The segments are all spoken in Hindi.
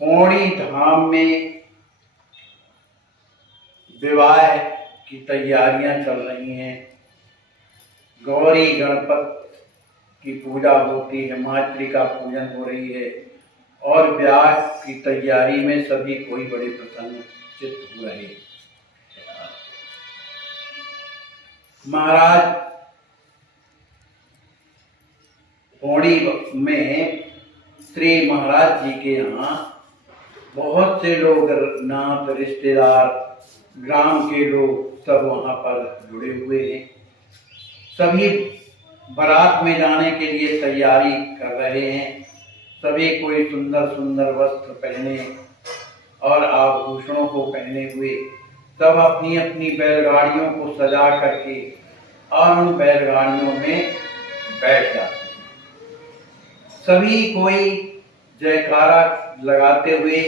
पौड़ी धाम में विवाह की तैयारियां चल रही हैं। गौरी गणपत की पूजा होती है, मातृ का पूजन हो रही है और ब्याह की तैयारी में सभी कोई बड़े प्रसन्नचित्त हुए हैं। महाराज पौड़ी में श्री महाराज जी के यहाँ बहुत से लोग, नात रिश्तेदार, ग्राम के लोग सब वहाँ पर जुड़े हुए हैं। सभी बारात में जाने के लिए तैयारी कर रहे हैं। सभी कोई सुंदर सुंदर वस्त्र पहने और आभूषणों को पहने हुए सब अपनी अपनी बैलगाड़ियों को सजा करके और उन बैलगाड़ियों में बैठ जाते हैं। सभी कोई जयकारा लगाते हुए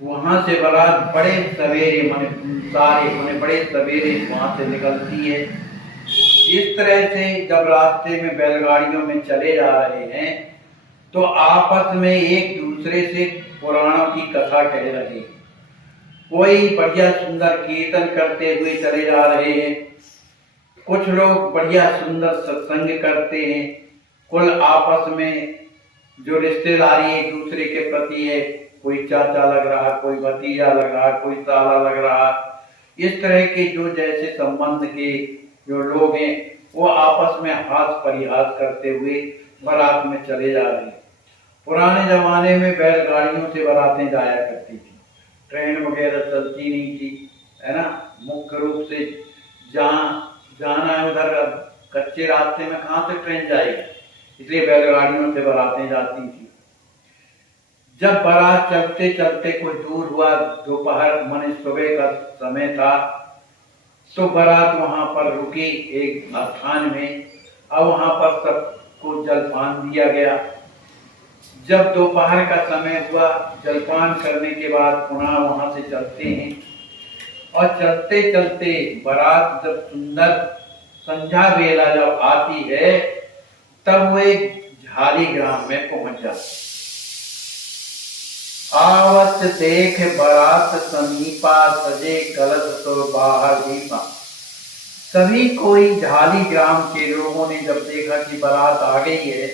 वहां से बारात बड़े सवेरे बड़े सवेरे वहां से निकलती है। इस तरह से जब रास्ते में बैलगाड़ियों में चले जा रहे हैं तो आपस में एक दूसरे से पुराणों की कथा कह रहे हैं। कोई बढ़िया सुंदर कीर्तन करते हुए चले जा रहे हैं, कुछ लोग बढ़िया सुंदर सत्संग करते हैं। कुल आपस में जो रिश्तेदारी एक दूसरे के प्रति है, कोई चाचा लग रहा, कोई भतीजा लग रहा, कोई साला लग रहा, इस तरह के जो जैसे संबंध के जो लोग हैं वो आपस में हास परिहास करते हुए बारात में चले जा रहे हैं। पुराने जमाने में बैलगाड़ियों से बारातें जाया करती थी, ट्रेन वगैरह चलती नहीं थी, है ना। मुख्य रूप से जहाँ जाना है उधर कच्चे रास्ते में कहाँ से ट्रेन जाएगी, इसलिए बैलगाड़ियों से बारातें जाती थी। जब बारात चलते चलते कुछ दूर हुआ, दोपहर माने सुबह का समय था, तो बारात वहां पर रुकी एक स्थान में और वहां पर सबको जलपान दिया गया। जब दोपहर का समय हुआ, जलपान करने के बाद पुनः वहां से चलते हैं और चलते चलते बारात जब सुंदर संध्या वेला जब आती है तब वो एक झाली ग्राम में पहुंच जाती। आवत देख बारात समीपा, सजे कलश तो बाहर दीपा। सभी कोई झाली ग्राम के लोगों ने जब देखा कि बारात आ गई है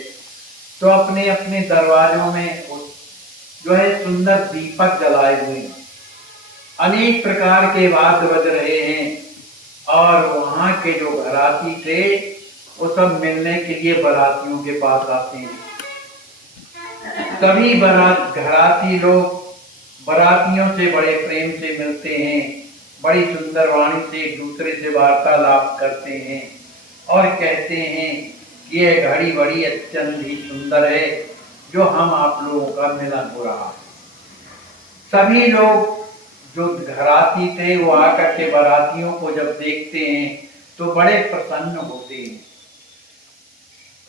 तो अपने अपने दरवाजों में जो है सुंदर दीपक जलाए हुए हैं, अनेक प्रकार के वाद्य बज रहे हैं और वहां के जो घराती थे वो सब मिलने के लिए बारातियों के पास आते हैं। सभी घराती लोग बारातियों से बड़े प्रेम से मिलते हैं, बड़ी सुंदर वाणी से एक दूसरे से वार्तालाप करते हैं और कहते हैं कि यह घड़ी बड़ी अत्यंत ही सुंदर है जो हम आप लोगों का मिलन हो रहा है। सभी लोग जो घराती थे वो आकर के बारातियों को जब देखते हैं तो बड़े प्रसन्न होते हैं।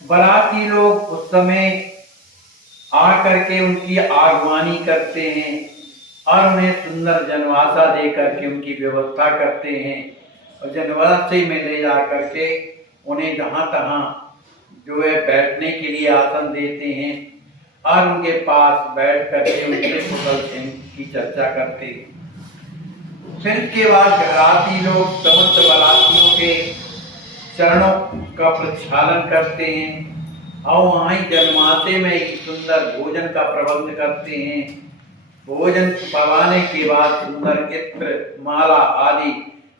बाराती लोग उस समय आकर के उनकी आगवानी करते हैं और उन्हें सुंदर जनवासा दे करके उनकी व्यवस्था करते हैं और जनवासे में ले जा करके उन्हें जहाँ तहाँ जो है बैठने के लिए आसन देते हैं और उनके पास बैठ करके उनके कुशल की चर्चा करते हैं। फिर इसके बाद घराती लोग समस्त बारातियों के चरणों का प्रक्षालन करते हैं और वहीं जनमाते में एक सुंदर भोजन का प्रबंध करते हैं। भोजन पवाने के बाद सुंदर इत्र, माला आदि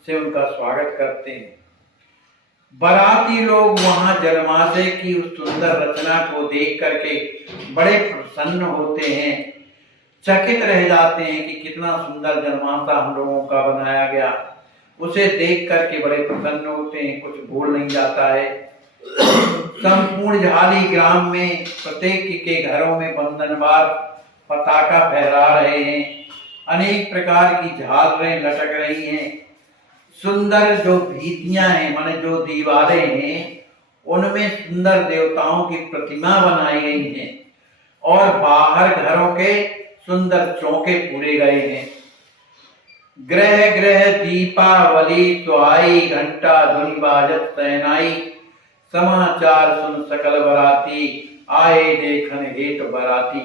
से उनका स्वागत करते हैं। बाराती लोग वहां जनमाते की उस सुंदर रचना को देख करके बड़े प्रसन्न होते हैं, चकित रह जाते हैं कि कितना सुंदर जनमाता हम लोगों का बनाया गया। उसे देख करके बड़े प्रसन्न होते हैं, कुछ भूल नहीं जाता है। संपूर्ण झाली ग्राम में प्रत्येक के घरों में बंधनवार पताका फहरा रहे हैं, अनेक प्रकार की झालरें लटक रही हैं। सुंदर जो भीतियां हैं माने जो दीवारें हैं उनमें सुंदर देवताओं की प्रतिमा बनाई गई हैं और बाहर घरों के सुंदर चौके पूरे गए हैं। ग्रह ग्रह दीपावली सुहाई, घंटा धुनि बाजत सहनाई। समाचार सुन सकल बराती, आए देखन हेत बराती।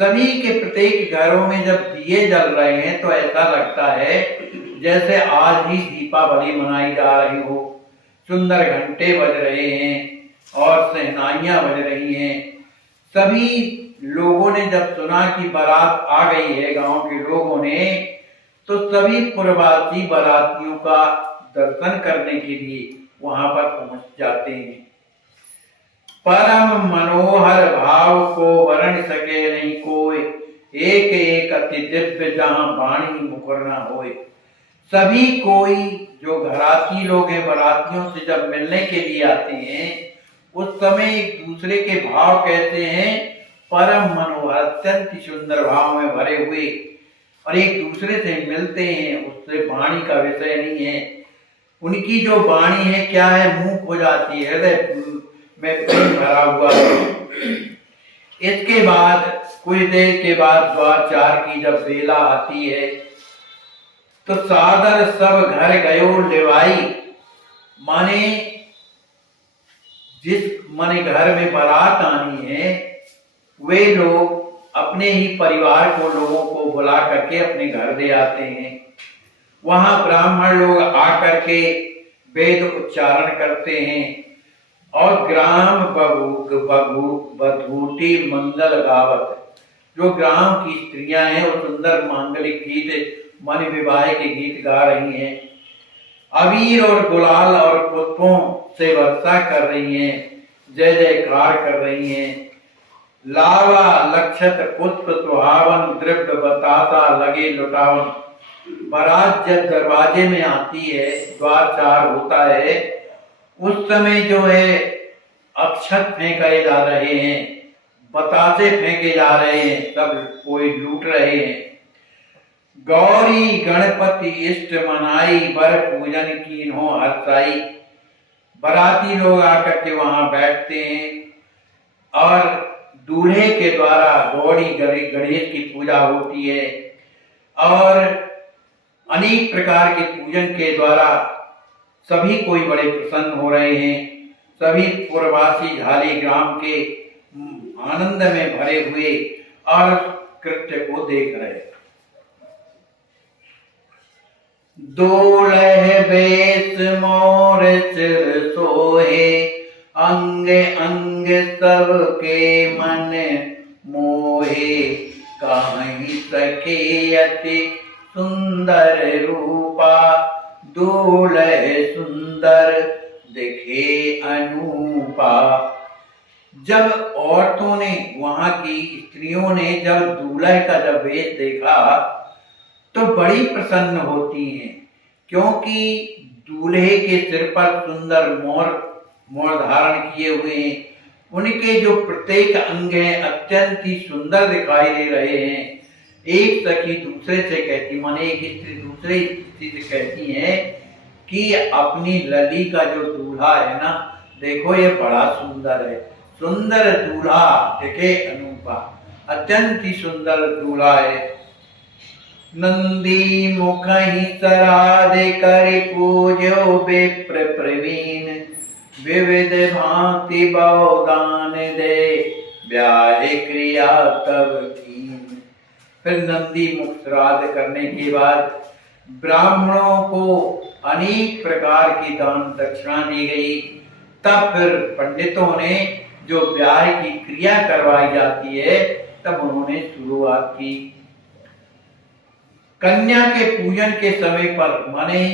सभी के प्रत्येक घरों में जब दिए जल रहे हैं तो ऐसा लगता है जैसे आज ही दीपावली मनाई जा रही हो। सुंदर घंटे बज रहे हैं और शहनाइयां बज रही हैं। सभी लोगों ने जब सुना कि बारात आ गई है, गांव के लोगों ने, तो सभी प्रवासी बारातियों का दर्शन करने के लिए वहां पर पहुंच जाते हैं। परम मनोहर भाव को वर्ण सके नहीं कोई, एक एक अति दिव्य जहां वाणी मुकर न होए। सभी कोई जो घराती लोग हैं बारातियों से जब मिलने के लिए आते हैं उस समय एक दूसरे के भाव कहते हैं परम मनोहर, अत्यंत सुंदर भाव में भरे हुए, और एक दूसरे से मिलते हैं। उससे वाणी का विषय नहीं है, उनकी जो वाणी है क्या है, मुंह हो जाती है, हृदय में प्रेम भरा हुआ है। इसके बाद कुछ देर के बाद द्वारचार की जब बेला आती है तो सादर सब घर गयो लेवाई, माने जिस माने घर में बारात आनी है वे लोग अपने ही परिवार को लोगों को बुला करके अपने घर ले आते हैं। वहां ब्राह्मण लोग आकर के वेद उच्चारण करते हैं और ग्राम बधूटी मंगल गावत, जो ग्राम की स्त्रियां हैं वो सुंदर मांगलिक गीत मन विवाह के गीत गा रही हैं। अबीर और गुलाल और पुष्पों से वर्षा कर रही हैं, जय जयकार कर रही हैं। लावा लक्षत पुष्प सुहावन, द्रव्य बताता लगे लुटावन। बारात जब दरवाजे में आती है, द्वारचार होता है, उस समय जो है अक्षत फेंके जा रहे हैं, बतासे फेंके जा रहे हैं, सब कोई लूट रहे हैं। गौरी गणपति इष्ट मनाई, बर पूजन कीन्हो हर्षाई। बाराती लोग आकर के वहां बैठते हैं और दूल्हे के द्वारा गौरी गणेश की पूजा होती है और अनेक प्रकार के पूजन के द्वारा सभी कोई बड़े प्रसन्न हो रहे हैं। सभी पूर्ववासी झाली ग्राम के आनंद में भरे हुए और कृत्य को देख रहे हैं। दूल्हे बेस मोर सिर सोहे, अंगे अंग सबके मन मोहे। कहीं सके अति सुंदर रूपा, दूल्हे सुंदर दिखे अनूपा। जब औरतों ने, वहां की स्त्रियों ने जब दूल्हे का जब वेश देखा तो बड़ी प्रसन्न होती हैं, क्योंकि दूल्हे के सिर पर सुंदर मोर धारण किए हुए हैं। उनके जो प्रत्येक अंग हैं अत्यंत ही सुंदर दिखाई दे रहे हैं। एक सखी दूसरे से कहती, माने एक स्त्री दूसरे स्त्री से कहती है कि अपनी लली का जो दूल्हा है ना, देखो ये बड़ा सुंदर है, सुंदर दूल्हा दिखे अनूपा, अत्यंत ही सुंदर दूल्हा है। नंदी मुख ही सराध कर पूजो विप्र प्रवीण, विविध भांति बहुदान दे ब्याह क्रिया तब कीन। फिर नंदी मुख श्राद्ध करने के बाद ब्राह्मणों को अनेक प्रकार की दान दक्षिणा दी गई। तब फिर पंडितों ने जो ब्याह की क्रिया करवाई जाती है तब उन्होंने शुरुआत की। कन्या के पूजन के समय पर, माने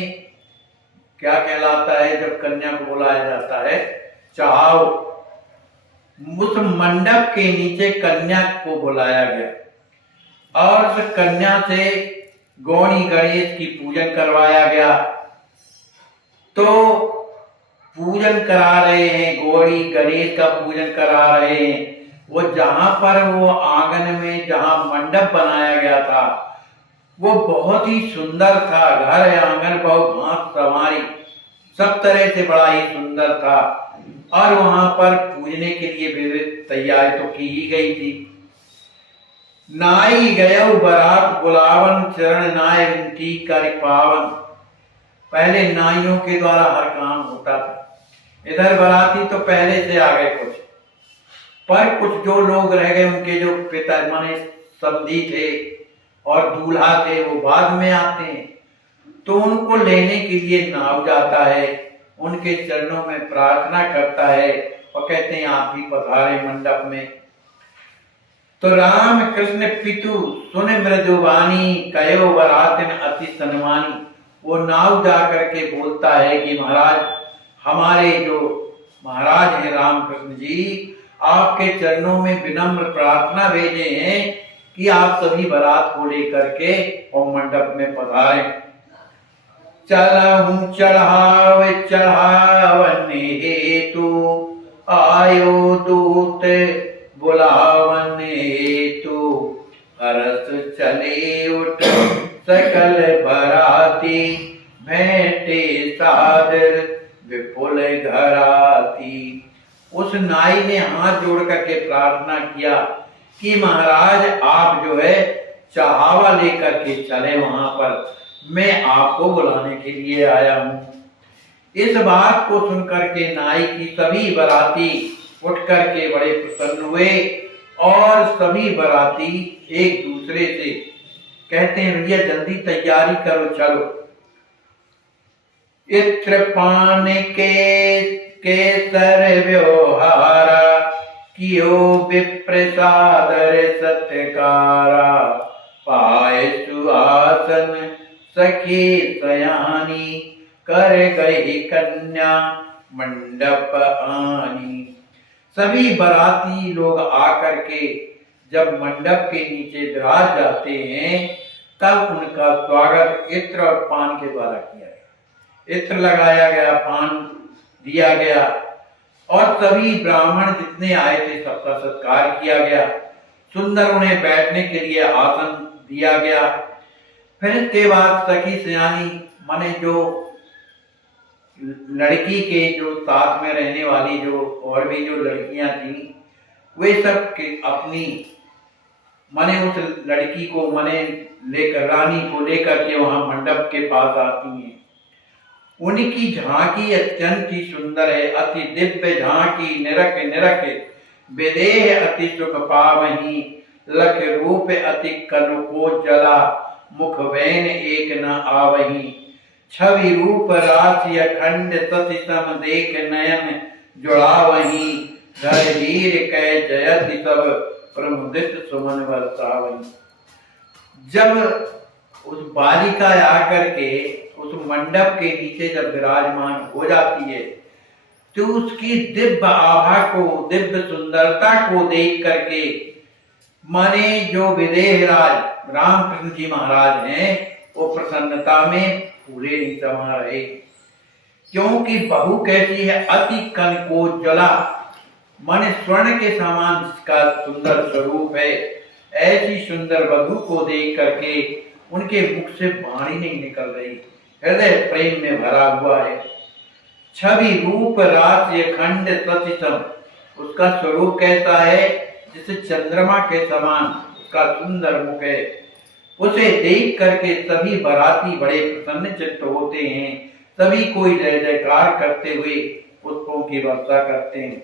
क्या कहलाता है जब कन्या को बुलाया जाता है, चढ़ाओ। उस मंडप के नीचे कन्या को बुलाया गया और उस कन्या से गौरी गणेश की पूजन करवाया गया। तो पूजन करा रहे हैं, गौरी गणेश का पूजन करा रहे हैं। वो जहां पर वो आंगन में जहां मंडप बनाया गया था वो बहुत ही सुंदर था। घर आंगन बहुत घास संवारी सब तरह से बड़ा ही सुंदर था और वहां पर पूजने के लिए विविध तैयारी तो की ही गई थी। नाई गयो बारात बुलावन, चरण नाय विनती कर पावन। पहले नाइयों के द्वारा हर काम होता था। इधर बाराती तो पहले से आ गए कुछ, पर कुछ जो लोग रह गए उनके जो पिता माने समधी थे और दूल्हा थे वो बाद में आते हैं, तो उनको लेने के लिए नाव जाता है, उनके चरणों में प्रार्थना करता है और कहते हैं आप भी पधारे मंडप में। तो राम कृष्ण पितु सुन मृदुवाणी कयो वरातिन अति सन्मानी। वो नाव जा करके बोलता है कि महाराज, हमारे जो महाराज हैं राम कृष्ण जी, आपके चरणों में विनम्र प्रार्थना भेजे हैं कि आप सभी बारात को लेकर के और मंडप में पधारे। चलहूं चढ़ावने हेतु आयो दूत बुलावन हेतु, हरस चले उठ सकल बराती, भेंटे सादर विपुल घराती। उस नाई ने हाथ जोड़ करके प्रार्थना किया कि महाराज आप जो है चढ़ावा लेकर के चले वहां पर, मैं आपको बुलाने के लिए आया हूं। इस बात को सुनकर के नाई की सभी बाराती उठ करके बड़े प्रसन्न हुए और सभी बाराती एक दूसरे से कहते हैं भैया जल्दी तैयारी करो, चलो। इत्र पान के सर व्यवहारा, कियो विप्रसादर सत्कारा, पाए सुआसन सखी सयानी, कर गई कन्या मंडप आनी। सभी बाराती लोग आकर के जब मंडप के नीचे विराज जाते हैं तब उनका स्वागत इत्र और पान के द्वारा किया गया। इत्र लगाया गया, पान दिया गया और सभी ब्राह्मण जितने आए थे सबका सत्कार किया गया। सुंदर उन्हें बैठने के लिए आसन दिया गया। फिर इसके बाद सखी सयानी माने जो लड़की के जो साथ में रहने वाली जो और भी जो लड़कियां थी, वे सब के अपनी माने उस लड़की को माने लेकर, रानी को लेकर के वहां मंडप के पास आती हैं। उनकी झांकी अत्यंत ही सुंदर है, अति दिव्य झांकी निरख निरख, विदेह अति सुख पावही, लख रूप अति कनु को जला, मुख वैन एक न आवही, छवि रूप राशि अखंड सति सम देख नयन जुड़ावही, धर हीर कह जयति सब प्रमुदित सुमन वर्षावही। जब उस बालिका आकर के उस मंडप के नीचे जब विराजमान हो जाती है तो उसकी दिव्य आभा को, दिव्य सुंदरता को देख करके माने जो विदेहराज रामकृष्ण जी महाराज हैं वो प्रसन्नता में पूरे नहीं समा रहे, क्योंकि बहू कैसी है, अति कनकोज्ज्वला, माने स्वर्ण के समान जिसका सुंदर स्वरूप है। ऐसी सुंदर वधू को देख करके उनके मुख से वाणी नहीं निकल रही, हृदय प्रेम में भरा हुआ है। छवि रूप राशि अखंड सतिसम, उसका स्वरूप कैसा है, जैसे चंद्रमा के समान उसका सुंदर मुख है। उसे देख करके सभी बाराती बड़े प्रसन्न चित्त होते हैं, सभी कोई जय जयकार करते हुए पुष्पों की वर्षा करते हैं।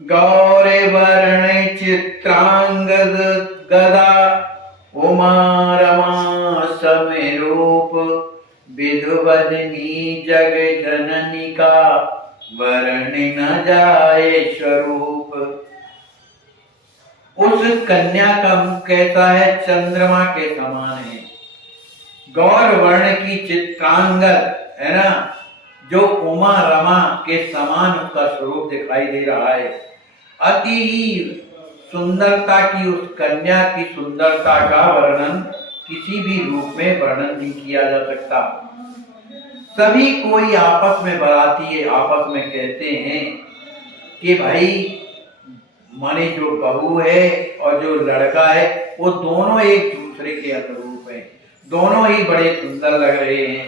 गौरे वर्ण चित्रांग गदा, उमा रमा समेरूप, विधुवदनी जग जननी का, वर्ण न जाए स्वरूप। उस कन्या का मुख कैसा है, चंद्रमा के समान है। गौर वर्ण की चित्रांगद है ना, जो उमा रमा के समान उसका स्वरूप दिखाई दे रहा है। अति ही सुंदरता की उस कन्या की सुंदरता का वर्णन किसी भी रूप में वर्णन नहीं किया जा सकता। सभी कोई आपस में बाराती है, आपस में कहते हैं कि भाई माने जो बहू है और जो लड़का है वो दोनों एक दूसरे के अनुरूप है, दोनों ही बड़े सुंदर लग रहे हैं,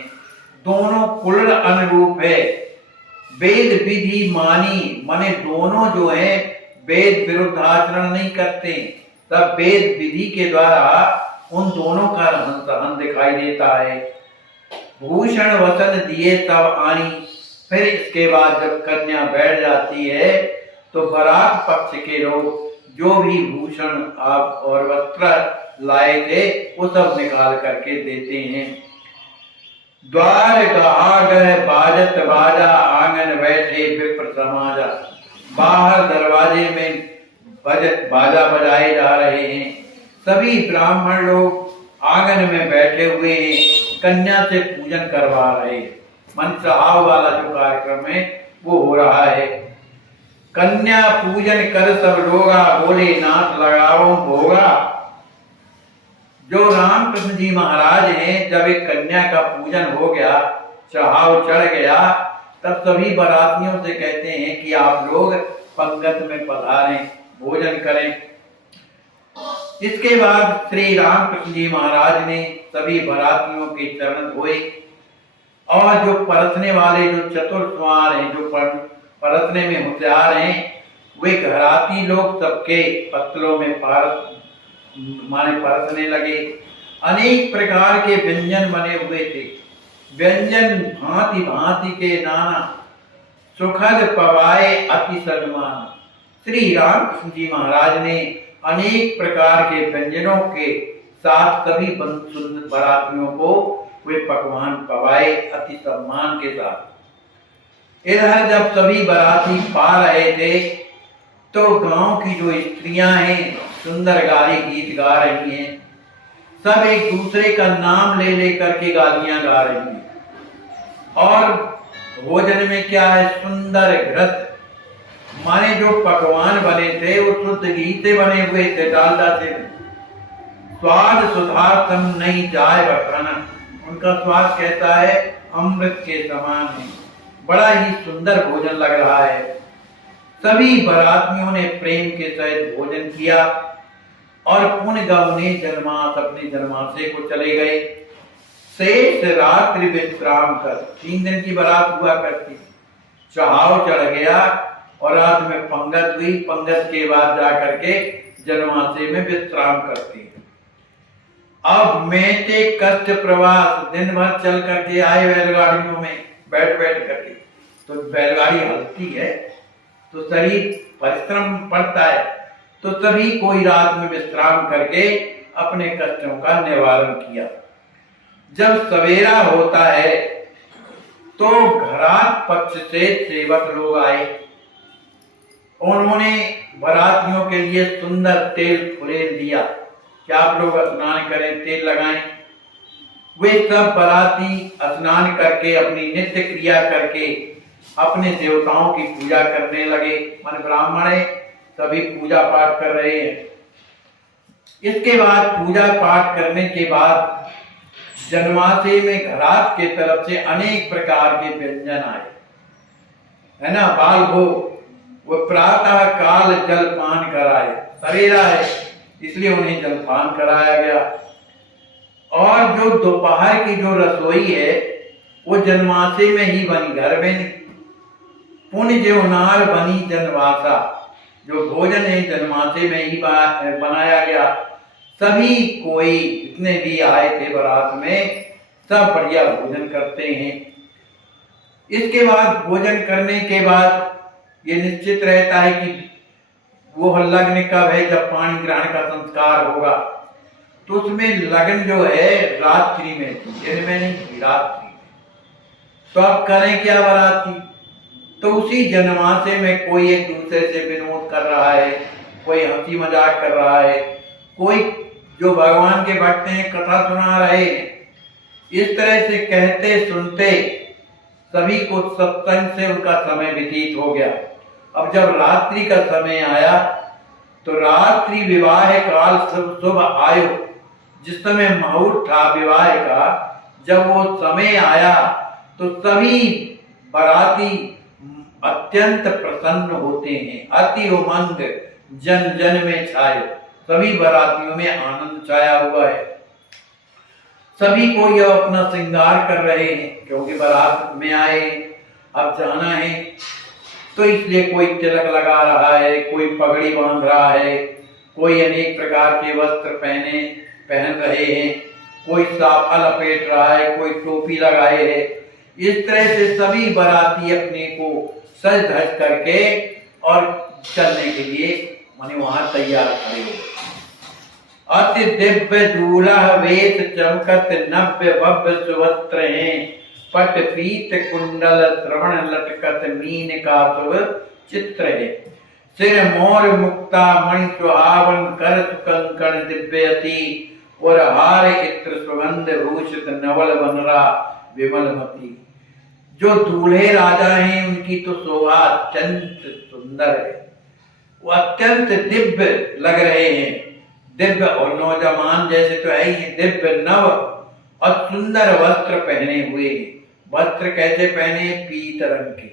दोनों कुल अनुरूप है। वेद विधि मानी, माने दोनों जो है वेद विरुद्ध आचरण नहीं करते, तब वेद विधि के द्वारा उन दोनों का रहन सहन दिखाई देता है। भूषण वचन दिए तब आनी, फिर इसके बाद जब कन्या बैठ जाती है तो बारात पक्ष के लोग जो भी भूषण आप और वस्त्र लाए थे वो सब निकाल करके देते हैं। द्वार गह बाजत बाजा, आंगन बैठे विप्र समाजा। बाहर दरवाजे में बाजा बजाए जा रहे हैं। सभी ब्राह्मण लोग आंगन में बैठे हुए हैं, कन्या से पूजन करवा रहे हैं। मन चाव वाला जो कार्यक्रम है वो हो रहा है। कन्या पूजन कर सब लोगा, बोले नाथ लगाओ भोगा। जो रामकृष्ण जी महाराज हैं, जब एक कन्या का पूजन हो गया, चढ़ाव चढ़ गया, तब सभी बारातियों से कहते हैं कि आप लोग पंगत में पधारें, भोजन करें। इसके बाद श्री रामकृष्ण जी महाराज ने सभी बारातियों के चरण धोए और जो परसने वाले जो चतुर सवार हैं, जो परसने में होशियार हैं, वे घराती लोग सबके पत्तलों में परसने लगे। अनेक प्रकार के व्यंजन बने हुए थे। व्यंजन भांति भांति के नाना, सुखद पवाए अति सन्मान। श्री रामकृष्ण जी महाराज ने अनेक प्रकार के व्यंजनों के साथ सभी बारातियों को वे पकवान पवाए अति सम्मान के साथ। इधर जब सभी बाराती पा रहे थे तो गांव की जो स्त्रियां हैं सुंदर गाली गीत गा रही हैं। सब एक दूसरे का नाम ले लेकर के गालियां गा रही हैं। और भोजन में क्या है, सुंदर घृत माने जो पकवान बने थे वो शुद्ध घी से बने हुए थे, डालडा से। स्वाद सुधार्थम नहीं जाए बखाना, उनका स्वाद कहता है अमृत के समान है। बड़ा ही सुंदर भोजन लग रहा है। सभी बारातियों ने प्रेम के सहित भोजन किया और पुण्य गवने जन्मास अपने जन्माशय को चले गए। शेष रात्रि विश्राम कर, 3 दिन की बारात हुआ करती, चढ़ाव चढ़ गया और रात में पंगत हुई। पंगत के बाद जाकर के जन्माशय में विश्राम करती है। अब मेटे कष्ट प्रवास, दिन भर चल करके आए बैलगाड़ियों में बैठ करके, तो बैलगाड़ी हलती है तो शरीर परिश्रम पड़ता है, तो सभी कोई रात में विश्राम करके अपने कष्टों का निवारण किया। जब सवेरा होता है तो घरात पक्ष से सेवक लोग आए। उन्होंने बारातियों के लिए सुंदर तेल फुलेल दिया कि आप लोग स्नान करें, तेल लगाएं। वे सब बाराती स्नान करके अपनी नित्य क्रिया करके अपने देवताओं की पूजा करने लगे। मन ब्राह्मण है, सभी पूजा पाठ कर रहे हैं। इसके बाद पूजा पाठ करने के बाद जन्माशय में घरात के तरफ से अनेक प्रकार के व्यंजन आए, है ना। बाल भोग, वो प्रातः काल जलपान कराए, सवेरा है इसलिए उन्हें जलपान कराया गया। और जो दोपहर की जो रसोई है वो जन्माशय में ही बनी, घर में नहीं। पुण्य ज्योनार बनी जनवासा, जो भोजन है जन्माशय में ही बनाया गया। सभी कोई जितने भी आए थे बारात में सब बढ़िया भोजन करते हैं। इसके बाद भोजन करने के बाद ये निश्चित रहता है कि वो लग्न कब है, जब पाणी ग्रहण का संस्कार होगा। तो उसमें लग्न जो है रात्रि में थी, दिन में नहीं थी, रात्रि में। तो अब करें क्या बाराती, तो उसी जन्माशय में कोई एक दूसरे से विनोद कर रहा है, कोई हंसी मजाक कर रहा है, कोई जो भगवान के भक्त हैं कथा सुना रहे हैं। इस तरह से कहते सुनते सभी को सत्संग से उनका समय व्यतीत हो गया। अब जब रात्रि का समय आया तो रात्रि विवाह काल शुभ आयो, जिस समय मुहूर्त था विवाह का, जब वो समय आया तो सभी बाराती अत्यंत प्रसन्न होते हैं। अति उमंग जन जन में छाए, सभी बारातियों में आनंद छाया हुआ है। सभी को यह अपना श्रृंगार कर रहे हैं क्योंकि बारात में आए, अब जाना है, तो इसलिए कोई तिलक लगा रहा है, कोई पगड़ी बांध रहा है, कोई अनेक प्रकार के वस्त्र पहन रहे हैं, कोई साफा लपेट रहा है, कोई टोपी लगाए है। इस तरह से सभी बाराती अपने को सज धज करके और चलने के लिए माने वहां तैयार खड़े हो गए। अति दिव्य दूल्हा वेश चमकत नव्य भव्य सुवस्त्र हैं, पट पीत कुंडल श्रवण लटकत मीन का शुभ चित्र है। सिर मोर मुक्ता मणि सुहावन कर कंकण दिव्यति, और हार इत्र सुगंध भूषित नवल बनरा विमलमती। जो दूल्हे राजा हैं उनकी तो शोभा अत्यंत सुंदर है, वो अत्यंत दिव्य लग रहे हैं। दिव्य और नौजवान जैसे तो है ही, दिव्य नव और सुंदर वस्त्र पहने हुए हैं। वस्त्र कैसे पहने? पीत रंग के।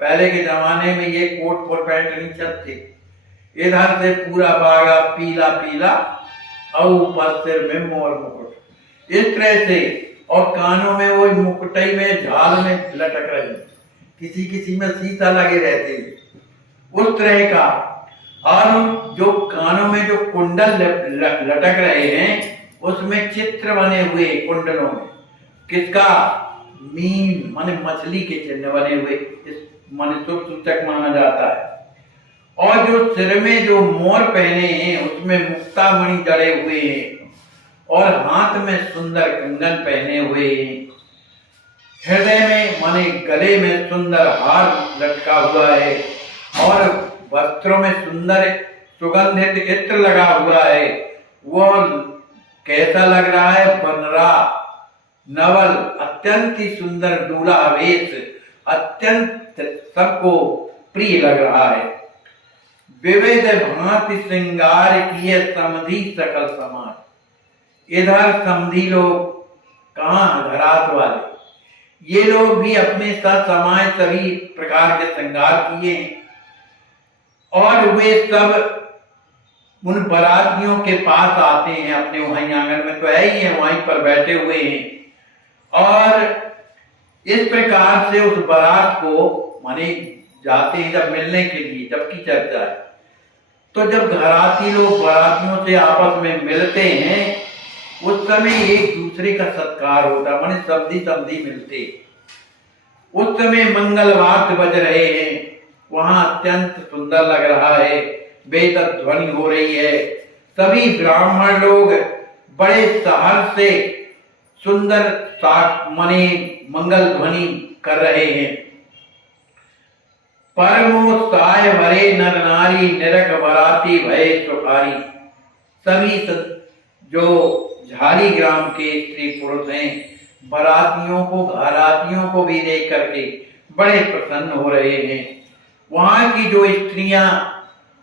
पहले के जमाने में ये कोट और पैंट नहीं चलते, इधर से पूरा बागा पीला पीला और ऊपर सिर में मोर मुकुट, इस तरह से, और कानों में वो मुकुटई में झाल में लटक रहे, किसी किसी में शीशा लगे रहते हैं उस तरह का। और जो कानों में जो कुंडल लटक रहे हैं उसमें चित्र बने हुए कुंडलों में, किसका? मीन माने मछली के चिन्ह बने हुए, इस माने शुभ सूचक माना जाता है। और जो सिर में जो मोर पहने हैं उसमें मुक्ता मणि जड़े हुए हैं, और हाथ में सुंदर कंगन पहने हुए हैं। हृदय में माने गले में सुंदर हार लटका हुआ है, और वस्त्रों में सुंदर सुगंधित इत्र लगा हुआ है। वो कैसा लग रहा है? बनरा नवल, अत्यंत ही सुंदर दूल्हा वेश, अत्यंत सबको प्रिय लग रहा है। विविध भांति श्रृंगार किए समधि सकल समाज। इधर समधि लोग कहाँ? घरात वाले, ये लोग भी अपने साथ समाज सभी प्रकार के श्रृंगार किए हैं, और वे सब उन बरातियों के पास आते हैं। अपने वहीं आंगन में तो है ही है, वहीं पर बैठे हुए हैं, और इस प्रकार से उस बारात को माने जाते हैं जब मिलने के लिए, जबकि चर्चा है। तो जब घराती लोग बारातियों से आपस में मिलते हैं उस समय एक दूसरे का सत्कार होता, माने समधी समधी मिलते। उस समय मंगल वाद्य बज रहे हैं, वहां अत्यंत सुंदर लग रहा है, वेद ध्वनि हो रही है। सभी ब्राह्मण लोग बड़े सहर्ष से सुंदर माने मंगल ध्वनि कर रहे हैं। परमोत्साह भरे नर नारी, निरख बराती भय सुखारी। सभी जो झारी ग्राम के स्त्री पुरुष हैं, बरातियों को घरातियों को भी देख करके बड़े प्रसन्न हो रहे हैं। वहां की जो स्त्रियां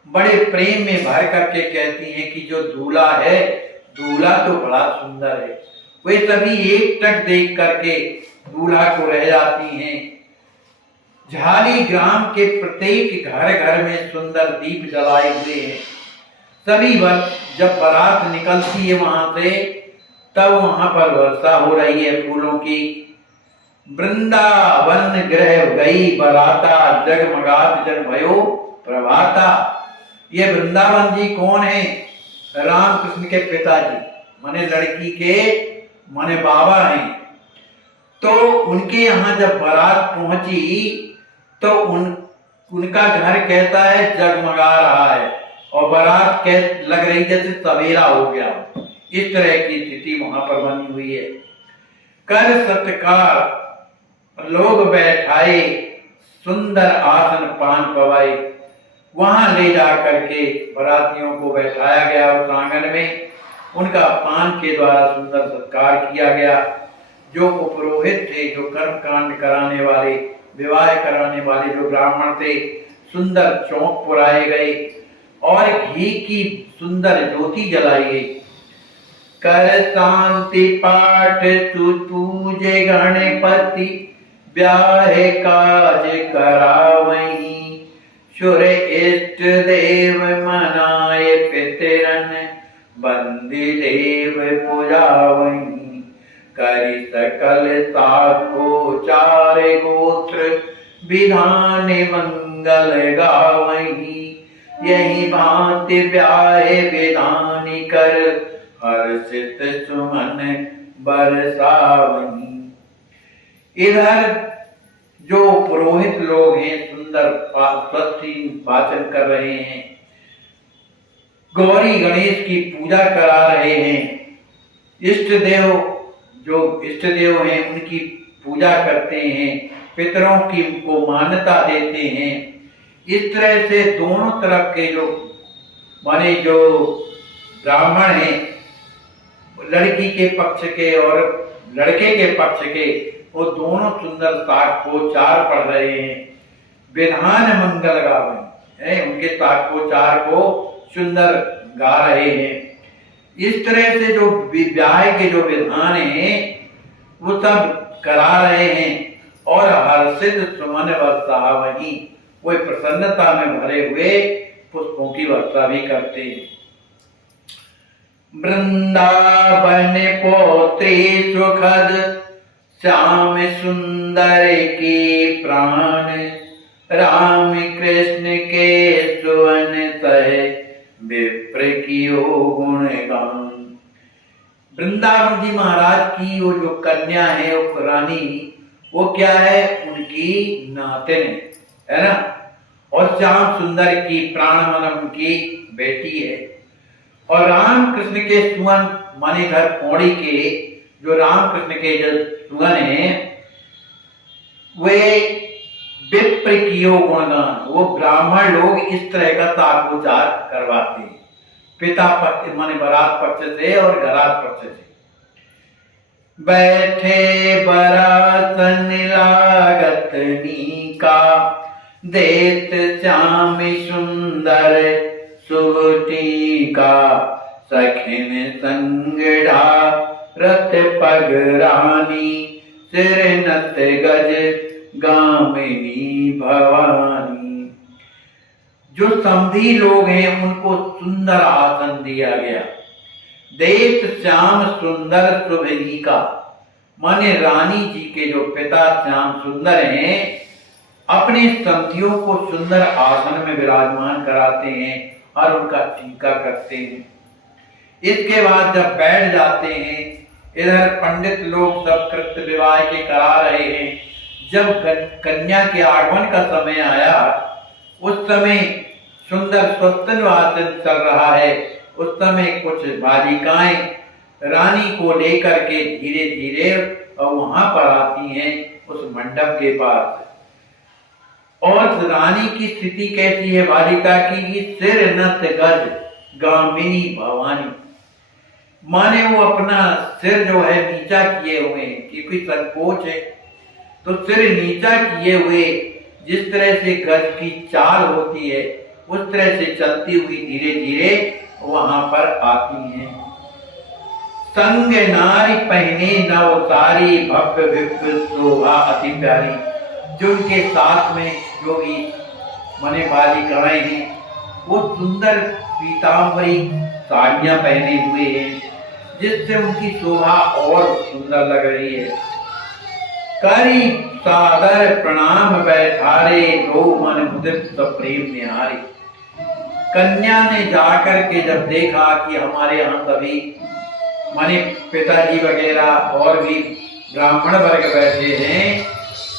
बड़े प्रेम में भर करके कहती हैं कि जो दूल्हा है, दूल्हा तो बड़ा सुंदर है। वे सभी एक टक देख करके दूल्हा को रह जाती हैं। झारी ग्राम के प्रत्येक घर घर में सुंदर दीप जलाए हुए हैं। सभी वर्ष जब बारात निकलती है वहां से, तब वहां पर वर्षा हो रही है फूलों की। वृंदावन गृह गई बराता, जगमगात जन भयो प्रभाता। ये वृंदावन जी कौन है? राम कृष्ण के पिताजी, माने लड़की के माने बाबा हैं। तो उनके यहाँ जब बारात पहुंची तो उनका घर कैसा है? जगमगा रहा है, और बारात कैसे लग रही जैसे सवेरा हो गया। इस तरह की स्थिति वहां पर बनी हुई है। कर सत्कार लोग बैठाए, सुंदर आसन पान पवाए। वहां ले जा करके बरातियों को बैठाया गया उस आंगन में, उनका पान के द्वारा सुंदर सत्कार किया गया। जो उपरोहित थे, जो कर्म कांड कराने वाले, विवाह कराने वाले जो ब्राह्मण थे, सुंदर चौक पुराए गए और घी की सुंदर ज्योति जलाई गई। कर शांति पाठ पूजे गणपति, ब्याह काज करावई। शुर इष्ट देव मनाए, पितरन बंदी देव पुजावई। करि सकल साको चार गोत्र, विधान मंगल गावई। यही भांति ब्याहे विधानी कर, हर्षित सुमन बरसावई। इधर जो पुरोहित लोग हैं सुंदर स्वस्ति वाचन कर रहे हैं, गौरी गणेश की पूजा करा रहे हैं। इष्ट देव जो इष्ट देव हैं उनकी पूजा करते हैं, पितरों की को मान्यता देते हैं। इस तरह से दोनों तरफ के जो माने जो ब्राह्मण हैं, लड़की के पक्ष के और लड़के के पक्ष के, वो दोनों सुंदर साक्ष्योच्चार पढ़ रहे हैं। विधान मंगल गावे है, उनके साक्ष्योच्चार को सुंदर गा रहे हैं। इस तरह से जो विवाह के जो विधान हैं वो सब करा रहे हैं और हर्षित सुमन वर्षा वही वो प्रसन्नता में भरे हुए पुष्पों की वर्षा भी करते हैं। वृंदावन पोत्री सुखद श्याम सुंदर की प्राण, राम कृष्ण के सुवन सहे विप्र कियो गुणगान। वृंदावन जी महाराज की वो जो कन्या है वो रानी, वो क्या है, उनकी नातिन है ना, और श्याम सुंदर की प्राण मन उनकी बेटी है। और राम कृष्ण के सुवन माने घर पौड़ी के जो राम कृष्ण के जो सुवन है वे विप्र कियो गुणगान, वो ब्राह्मण लोग इस तरह का साक्ष्योच्चार करवाते हैं, पिता पक्ष माने बरात पक्ष से और घरात पक्ष से। बैठे बरातन लागत नीका, देत श्याम सुंदर सुटी का, सखिन संगड़ा रत पग रानी, सिर नत गज गामिनी भवानी। जो समधी लोग हैं उनको सुंदर आसन दिया गया। देत श्याम सुंदर सुभगी का, माने रानी जी के जो पिता श्याम सुंदर हैं अपने समधियों को सुंदर आसन में विराजमान कराते हैं और उनका टीका करते हैं। इसके बाद जब बैठ जाते हैं, इधर पंडित लोग सब कृत्य विवाह के करा रहे हैं। जब कन्या के आगमन का समय आया, उस समय सुंदर स्वस्तन वादन चल रहा है। उस समय कुछ बालिकाएं रानी को लेकर के धीरे धीरे वहां पर आती हैं उस मंडप के पास। और रानी की स्थिति कैसी है बालिका की, सिर नत गज गामिनी भवानी, माने वो अपना सिर जो है नीचा किए हुए हैं, क्योंकि संकोच है तो सिर नीचा किए हुए, जिस तरह से गज की चाल होती है उस तरह से चलती हुई धीरे धीरे वहां पर आती हैं। संग नारी पहने नव सारी, भव्य विप्र शोभा अति प्यारी। जो उनके साथ में जो भी मने बालिकाएं हैं वो सुंदर पीतांबरी साड़ियां पहने हुए हैं, जिससे उनकी शोभा और सुंदर लग रही है। करी सादर प्रणाम बैठारे, दो मन मुदित प्रेम निहारे। कन्या ने जाकर के जब देखा कि हमारे यहाँ सभी माने पिताजी वगैरह और भी ब्राह्मण वर्ग बैठे हैं,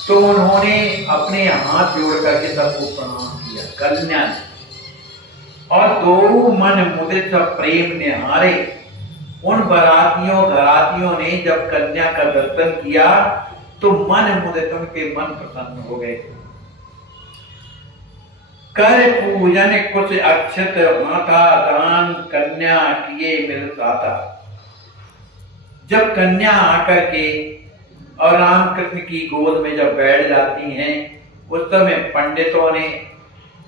तो उन्होंने अपने हाथ जोड़ करके सबको प्रणाम किया कन्या ने। और दो मन मुदित प्रेम निहारे, उन बरातियों घरातियों ने जब कन्या का दर्शन किया तो मन मुदित, उनके मन प्रसन्न हो गए। कर पूजन कुछ अक्षत माता, दान कन्या किए मिल साता। जब कन्या आकर के और रामकृष्ण की गोद में जब बैठ जाती हैं, उस समय पंडितों ने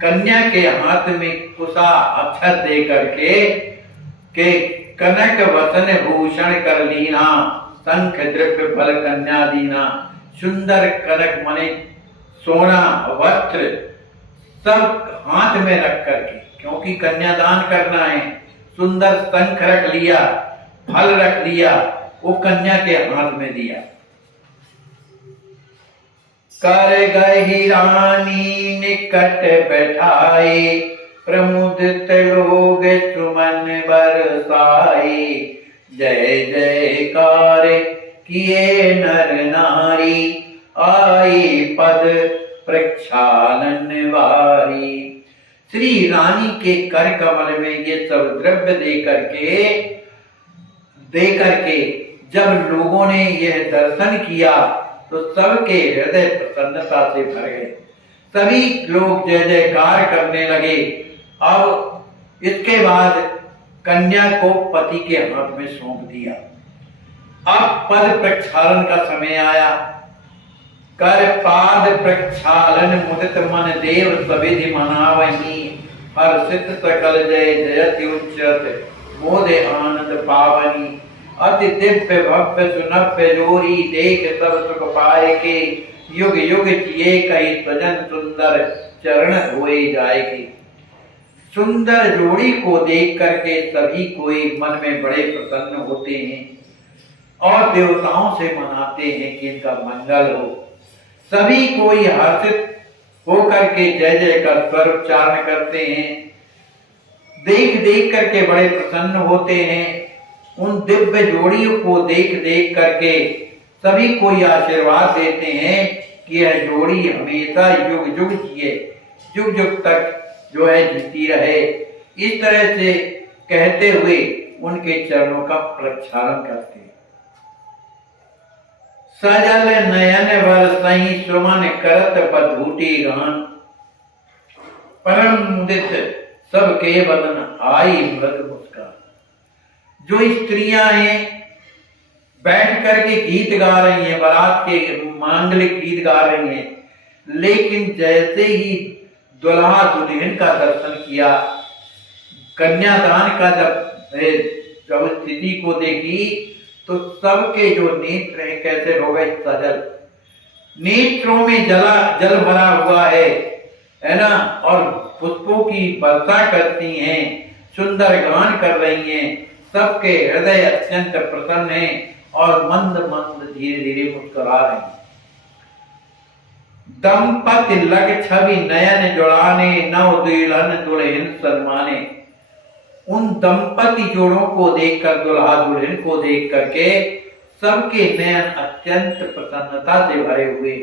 कन्या के हाथ में कुशा अक्षत दे करके के कनक वसन भूषण कर लीना, शंख द्रव्य फल कन्या दीना। सुंदर कनक मने सोना वस्त्र सब हाथ में रख करके, क्योंकि कन्यादान करना है, सुंदर शंख रख लिया, फल रख लिया, वो कन्या के हाथ में दिया। कर गई रानी निकट बैठाए, प्रमुदित लोग सुमन बरसाए। जय जयकार किए नर नारी, आई पद प्रक्षालन वारी। श्री रानी के कर कमल में ये सब द्रव्य दे करके जब लोगों ने यह दर्शन किया तो सबके हृदय प्रसन्नता से भर गए। सभी लोग जय जयकार करने लगे। अब इसके बाद कन्या को पति के हाथ में सौंप दिया। अब पद प्रक्षालन का समय आया। कर पाद प्रक्षालन मुदित मन देव सविधि मनावही, हर्षित सकल जय जयति उच्चत मोदे आनंद पावनी। अति दिव्य भव्य सुनव्य जोरी, देख सब सुख पाए के, युग युग जिए कई सजन सुंदर चरण धोए जाएगी। सुंदर जोड़ी को देख करके सभी कोई मन में बड़े प्रसन्न होते हैं और देवताओं से मनाते हैं कि इनका मंगल हो। सभी कोई हर्षित होकर के जय जय का स्वर उच्चारण करते हैं। देख देख करके बड़े प्रसन्न होते हैं। उन दिव्य जोड़ियों को देख देख करके सभी कोई आशीर्वाद देते हैं कि यह जोड़ी हमेशा युग युग जिए, युग युग तक जो है जीती रहे। इस तरह से कहते हुए उनके चरणों का प्रक्षालन करते हैं। सजल नयन बरसहि सुमन करत बधूटी गान, परम मुदित सबके बदन आई मृद मुस्कान। जो स्त्रियां हैं बैठ करके गीत गा रही हैं, बारात के मांगलिक गीत गा रही हैं, लेकिन जैसे ही दुल्हा दुल्हन का दर्शन किया, कन्यादान का जब स्थिति को देखी तो सबके जो नेत्र हैं कैसे हो गए सजल। नेत्रों में जल भरा हुआ है ना, और पुष्पों की वर्षा करती हैं, सुंदर गान कर रही हैं। सबके हृदय अत्यंत प्रसन्न हैं और मंद मंद धीरे धीरे मुस्कुरा रहे हैं। दंपति लग छवि नयन जुड़ाने, नव दुल्हन दुल्हन सन्माने। उन दंपति जोड़ों को देखकर, दुल्हा दुल्हन को देख करके सबके नयन अत्यंत प्रसन्नता से भरे हुए।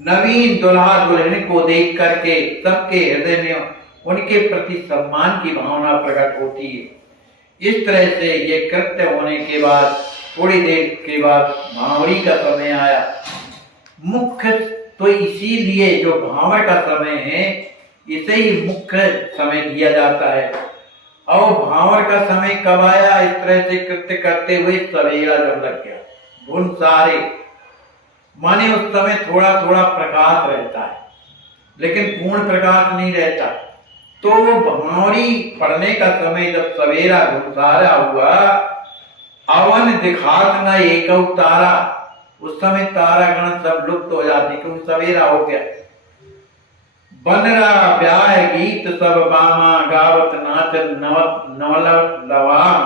नवीन दुल्हा दुल्हन को देख करके सबके हृदय में उनके प्रति सम्मान की भावना प्रकट होती है। इस तरह से ये कृत्य होने के बाद थोड़ी देर के बाद भांवरी का समय आया। मुख्य तो इसीलिए जो भांवर का समय है इसे ही मुख्य समय दिया जाता है। और भांवर का समय कब आया? इस तरह से कृत्य करते हुए सवेरा जब लग गया, धुन सारे, माने उस समय थोड़ा थोड़ा प्रकाश रहता है लेकिन पूर्ण प्रकाश नहीं रहता। तो भांवरी पड़ने का समय जब सवेरा घुमसारा हुआ, अवन दिखात न एक तारा, उस समय तारागण सब लुप्त हो जाते क्योंकि सवेरा हो गया। बनरा ब्याह गीत सब बामा, गावत नाचत नवल लवाम,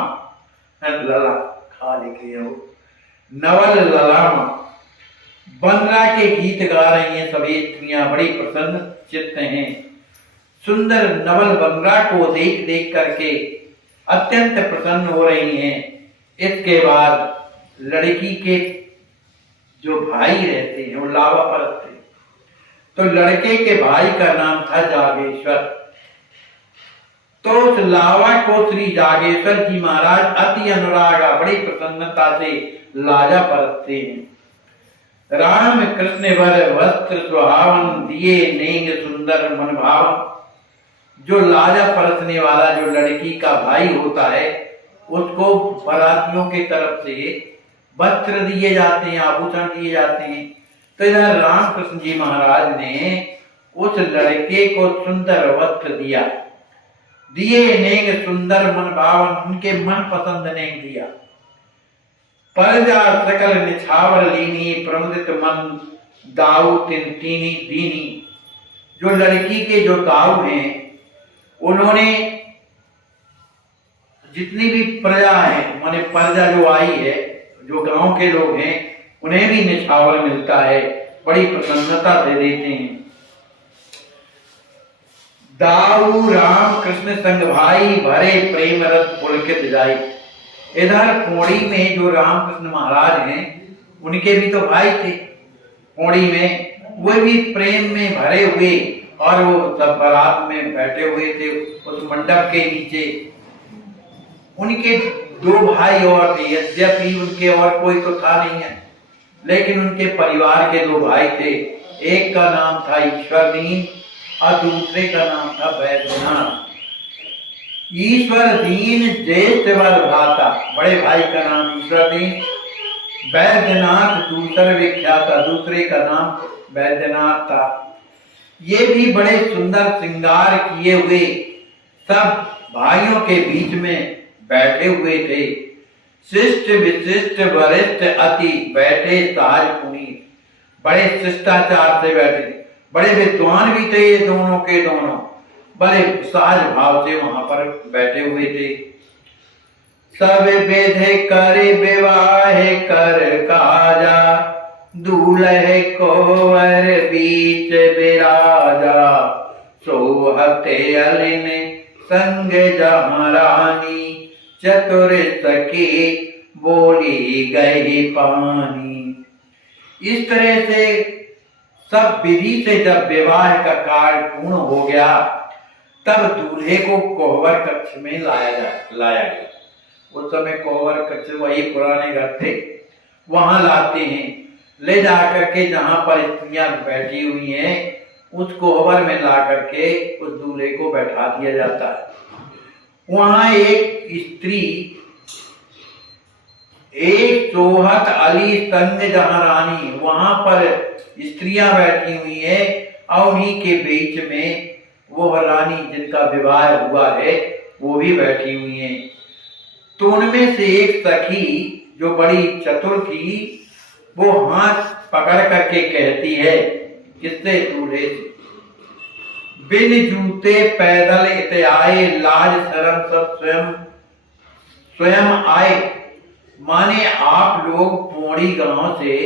लला खा लिखे हो, नवल ललाम। बनरा के गीत गा रही हैं सभी स्त्रियां, बड़ी प्रसन्न चित्त हैं। सुंदर नवल बनरा को देख देख करके अत्यंत प्रसन्न हो रही हैं। इसके बाद लड़की के जो भाई रहते हैं वो लावा परतते, तो लड़के के भाई का नाम था जागेश्वर। तो उस लावा को श्री जागेश्वर जी महाराज अति अनुरागा, बड़ी प्रसन्नता से लाजा परतते हैं। राम कृष्ण वर वस्त्र सुहावन, दिए नेंग सुंदर मन भावन। जो लाजा परसने वाला जो लड़की का भाई होता है उसको बरातियों की तरफ से वस्त्र दिए जाते हैं, आभूषण दिए जाते हैं। तो इधर रामकृष्ण जी महाराज ने उस लड़के को सुंदर वस्त्र दिया, दिए नेंग सुंदर मन भावन, उनके मन पसंद नेंग दिया। परजा सकल निछावर लीनी, प्रमुदित मन दाऊ तीनी दीनी। जो लड़की के जो दाऊ हैं उन्होंने जितनी भी प्रजा है, माने प्रजा जो आई है, जो गांव के लोग हैं, उन्हें भी निछावर मिलता है, बड़ी प्रसन्नता से देते हैं। दाऊ राम कृष्ण संग भाई, भरे प्रेम रस पुलकित जाई। इधर पौड़ी में जो रामकृष्ण महाराज हैं उनके भी तो भाई थे पौड़ी में, वे भी प्रेम में भरे हुए और वो सब बारात में बैठे हुए थे उस मंडप के नीचे। उनके 2 भाई और थे, यद्यपि उनके और कोई तो था नहीं है, लेकिन उनके परिवार के 2 भाई थे। एक का नाम था ईश्वरदीन और दूसरे का नाम था वैद्यनाथ। ईश्वरदीन ज्येष्ठ भ्राता, बड़े भाई का नाम ईश्वरदीन, वैद्यनाथ दूसरे विख्यात था, दूसरे का नाम वैद्यनाथ था। ये भी बड़े सुंदर श्रृंगार किए हुए सब भाइयों के बीच में बैठे हुए थे। शिष्ट विशिष्ट वरिष्ठ अति बैठे सहज पुनीत, बड़े शिष्टाचार से बैठे थे, बड़े विद्वान भी थे ये दोनों के दोनों, बड़े सहज भाव से वहां पर बैठे हुए थे। सब विधि कर विवाह कर काजा, दूल्हे कोवर बीच विराजा, सोहते अलिन संग जहाँ रानी, चतुर सखी बोली गई पानी। इस तरह से सब विधि से जब विवाह का कार्य पूर्ण हो गया, तब दूल्हे को कोहबर कक्ष में लाया गया। उस समय कोहबर कक्ष वही पुराने घर थे, वहां लाते हैं। ले जाकर के जहां पर स्त्रियां बैठी हुई हैं, उस कोहबर में ला करके उस दूल्हे को बैठा दिया जाता है। वहां एक स्त्री, एक सोहत अली संग जहां रानी, वहां पर स्त्रियां बैठी हुई है और उन्हीं के बीच में वो रानी जिनका विवाह हुआ है वो भी बैठी हुई है। तो उनमें से एक सखी जो बड़ी चतुर थी, वो हाथ पकड़ करके कहती है, किससे? दूल्हे से, बिन जूते पैदल इत आए, लाज शर्म सब स्वयं आए। माने आप लोग पौड़ी गांव से,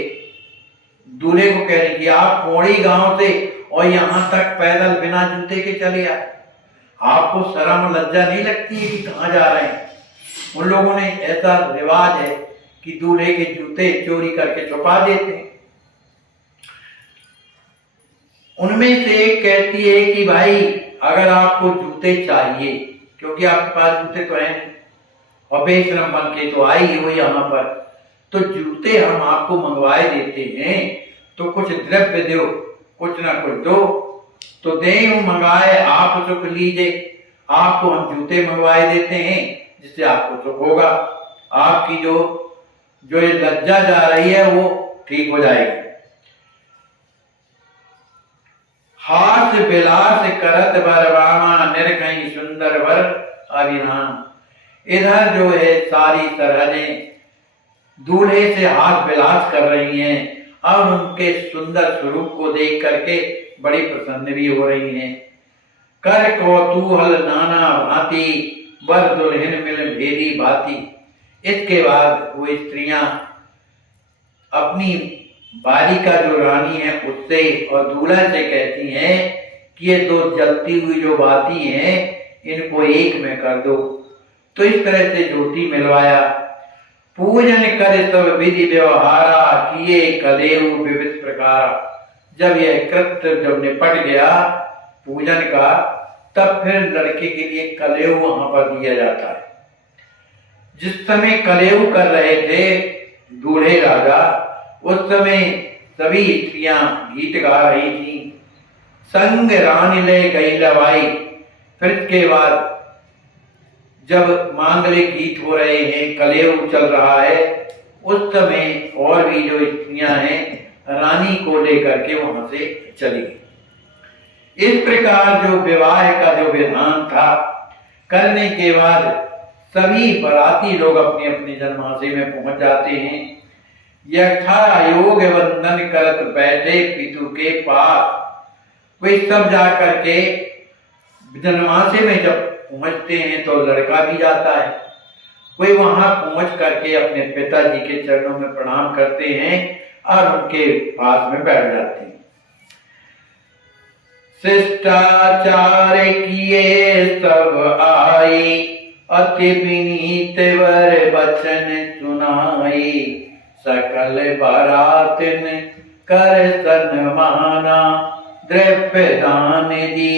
दूल्हे को कह रही कि आप पौड़ी गांव से और यहां तक पैदल बिना जूते के चले आए, आपको शर्म लज्जा नहीं लगती है कि कहां जा रहे हैं? उन लोगों ने ऐसा रिवाज है कि दूल्हे के जूते चोरी करके छुपा देते हैं। उनमें से एक कहती है कि भाई अगर आपको जूते चाहिए, क्योंकि आपके पास जूते तो हैं नहीं और बेशरम बन के तो आई हो यहाँ पर, तो जूते हम आपको मंगवाए देते हैं, तो कुछ द्रव्य दो, कुछ ना कुछ दो। तो दे मंगाए, आप सुख लीजिए, आपको हम जूते मंगवाए देते हैं जिससे आपको सुख होगा, आपकी जो ये लज्जा जा रही है वो ठीक हो जाएगी। हास विलास करत बरवामा, निरखई सुंदर वर अभिराम। इधर जो है सारी सरहदें दूल्हे से हाथ विलास कर रही हैं और उनके सुंदर स्वरूप को देख करके बड़ी प्रसन्न भी हो रही हैं। कर कौतूहल नाना भांति, वर दुल्हन मिल भेदी भांति। इसके बाद वो स्त्रियां अपनी बालिका जो रानी है उससे और दूल्हा से कहती हैं कि ये 2 जलती हुई जो बाती हैं इनको एक में कर दो। तो इस तरह से ज्योति मिलवाया। पूजन कर सब विधि व्यवहारा, किए कलेव विविध प्रकार। जब यह कृत्य जब निपट गया पूजन का, तब फिर लड़के के लिए कलेव वहां पर दिया जाता है। जिस समय कलेव कर रहे थे दूल्हे राजा, उस समय सभी स्त्रियां गीत गा रही थी। संग रानी ले गई लवाई। फिर इसके बाद जब मांगलिक गीत हो रहे हैं, कलेव चल रहा है, उस समय और भी जो स्त्रियां हैं रानी को लेकर के वहां से चली गई। इस प्रकार जो विवाह का जो विधान था करने के बाद सभी बाराती लोग अपने अपने जन्माशय में पहुंच जाते हैं। यथा योग वंदन करत बैठे पितु के पास। वे सब जा करके जन्माशय में जब पहुंचते हैं तो लड़का भी जाता है। वे वहां पहुंच करके अपने पिताजी के चरणों में प्रणाम करते हैं और उनके पास में बैठ जाते हैं। शिष्टाचार किए सब आई, अति विनीत वर वचन सुनाई। सकल बारातिन कर सन्माना, द्रव्य दान दी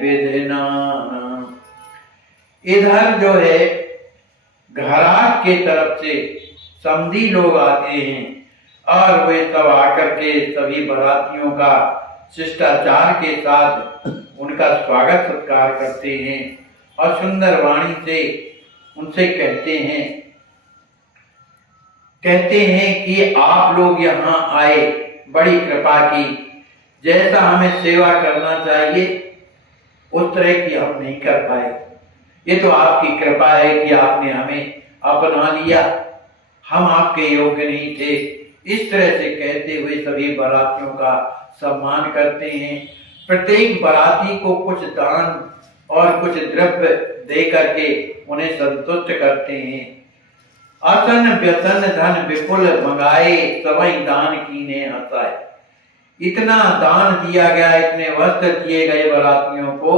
विधना। इधर जो है घराट के तरफ से समधी लोग आते हैं और वे सब आकर के सभी बारातियों का शिष्टाचार के साथ उनका स्वागत सत्कार करते हैं और सुंदर वाणी से उनसे कहते हैं कि आप लोग यहाँ आए, बड़ी कृपा की। जैसा हमें सेवा करना चाहिए उस तरह की हम नहीं कर पाए। ये तो आपकी कृपा है कि आपने हमें अपना लिया, हम आपके योग्य नहीं थे। इस तरह से कहते हुए सभी बारातियों का सम्मान करते हैं। प्रत्येक बाराती को कुछ दान और कुछ द्रव्य दे करके उन्हें संतुष्ट करते हैं। असन व्यसन धन विपुल मंगाए, सबई दान कीने हंसाए। इतना दान दिया गया, इतने वस्त्र दिए गए बारातियों को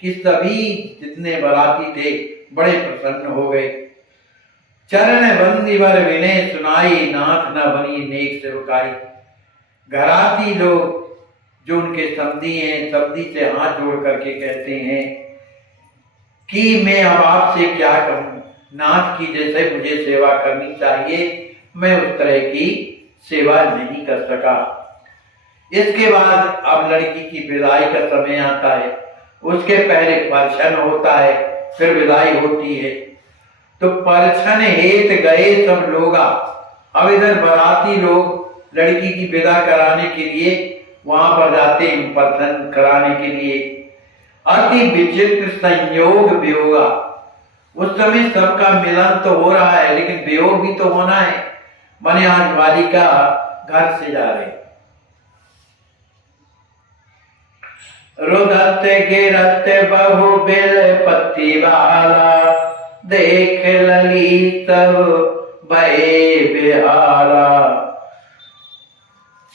कि सभी जितने बाराती थे बड़े प्रसन्न हो गए। चरण बंदीवर विनय सुनाई, नाथ न बनी नेक सेवकाई। घराती लोग जो उनके समधी हैं, समधी से हाथ जोड़ करके कहते हैं कि मैं अब आपसे क्या कहूँ, नाथ की जैसे मुझे सेवा करनी चाहिए, मैं उस तरह की सेवा नहीं कर सका। इसके बाद अब लड़की की विदाई का समय आता है। उसके पहले परछन होता है, फिर विदाई होती है। तो परछन हेत गए सब लोग। अब इधर बाराती लोग लड़की की विदा कराने के लिए वहां पर जाते हैं, परछन कराने के लिए। अति विचित्र संयोग वियोगा। उस समय सबका मिलन तो हो रहा है, लेकिन वियोग भी तो होना है। माने आज बालिका घर से जा रही, रुदत गिरत बहु बिल पति वाला, देख लली तब भये बिहारा।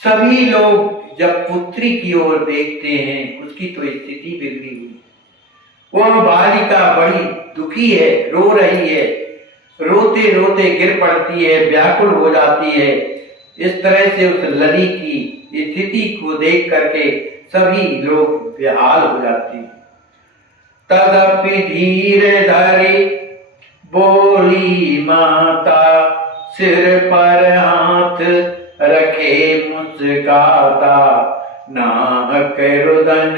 सभी लोग जब पुत्री की ओर देखते हैं, उसकी तो स्थिति बिगड़ी हुई। वह बालिका बड़ी दुखी है, रो रही है, रोते रोते गिर पड़ती है, व्याकुल हो जाती है। इस तरह से उस लली की स्थिति को देख करके सभी लोग बेहाल हो जाते हैं। तदपि धीर धरी बोली माता, सिर पर हाथ रखे मुस्काता। नाहक रुदन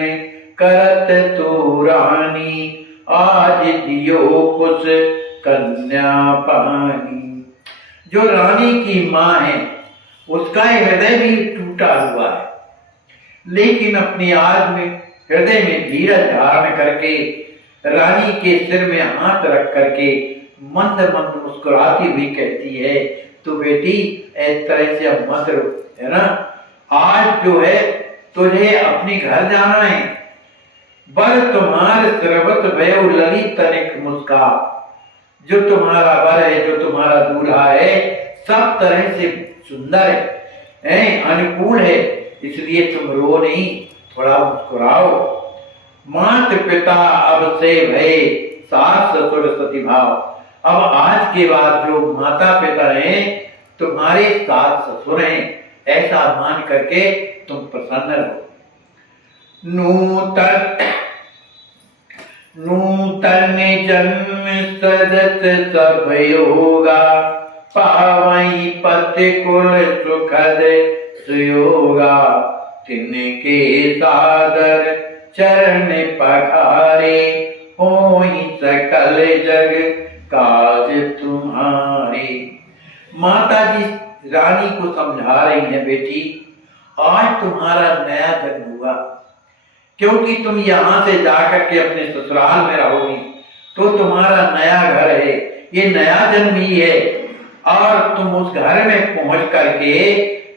करत तू रानी, आज दियो कुछ कन्या पानी। जो रानी की माँ है उसका हृदय भी टूटा हुआ है, लेकिन अपनी आज में हृदय में धीरज धारण करके रानी के सिर में हाथ रख करके मंद मंद मुस्कुराती हुई कहती है, तो बेटी इस तरह से अब मत रो, है ना। आज जो है तुझे अपने घर जाना है। बर तुम्हारे सर्वत भय लली तनिक मुस्का। जो तुम्हारा बर है, जो तुम्हारा दूल्हा है, सब तरह से सुंदर है, अनुकूल है, इसलिए तुम रो नहीं, थोड़ा मुस्कुराओ। मात पिता अब से भय, सास ससुर सती भाव। अब आज के बाद जो माता पिता हैं तुम्हारे सास ससुर हैं, ऐसा मान करके तुम प्रसन्न रहो। नूतन जन्म सदत सब योगा, पावई पति कुल सुखद सुयोगा। तिनके सादर चरण पखारे, होई सकल जग काज तुम्हारे। माता जी रानी को समझा रही है, बेटी आज तुम्हारा नया जन्म हुआ, क्योंकि तुम यहाँ से जाकर के अपने ससुराल में रहोगी तो तुम्हारा नया घर है, ये नया जन्म ही है। और तुम उस घर में पहुंच करके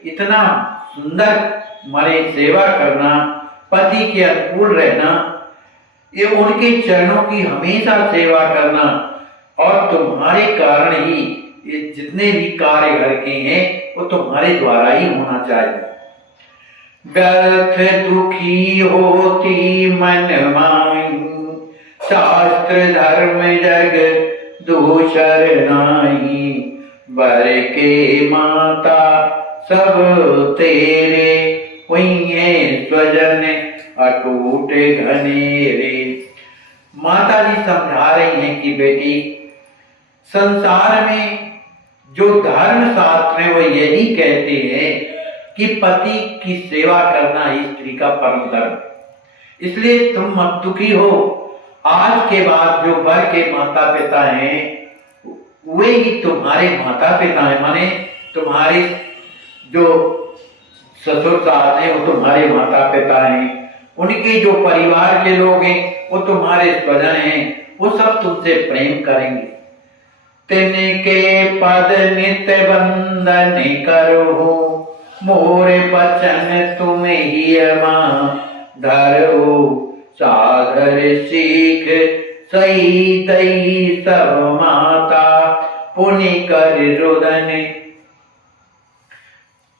इतना सुंदर मारे सेवा करना, पति के अनुकूल रहना, ये उनके चरणों की हमेशा सेवा करना, और तुम्हारे कारण ही ये जितने भी कार्य घर के हैं वो तुम्हारे द्वारा ही होना चाहिए। व्यर्थ दुखी होती मन माई, शास्त्र धर्म जग दूसर नाई। वर के माता सब तेरे, हुइये स्वजन अटूट घनेरे। माता जी समझा रही हैं कि बेटी, संसार में जो धर्म शास्त्र है वो यही कहते हैं कि पति की सेवा करना ही स्त्री का परम धर्म। इसलिए तुम मत दुखी हो। आज के बाद जो वर के माता पिता हैं वे ही तुम्हारे माता पिता हैं, माने तुम्हारे जो ससुर सास हैं वो तुम्हारे माता पिता हैं, उनके जो परिवार के लोग हैं वो तुम्हारे स्वजन हैं, वो सब तुमसे प्रेम करेंगे। तिनके पद नित वंदन करो, मोरे बचन तुम ही धरो। साधर सीख सही तई सब माता, पुनि कर रुदन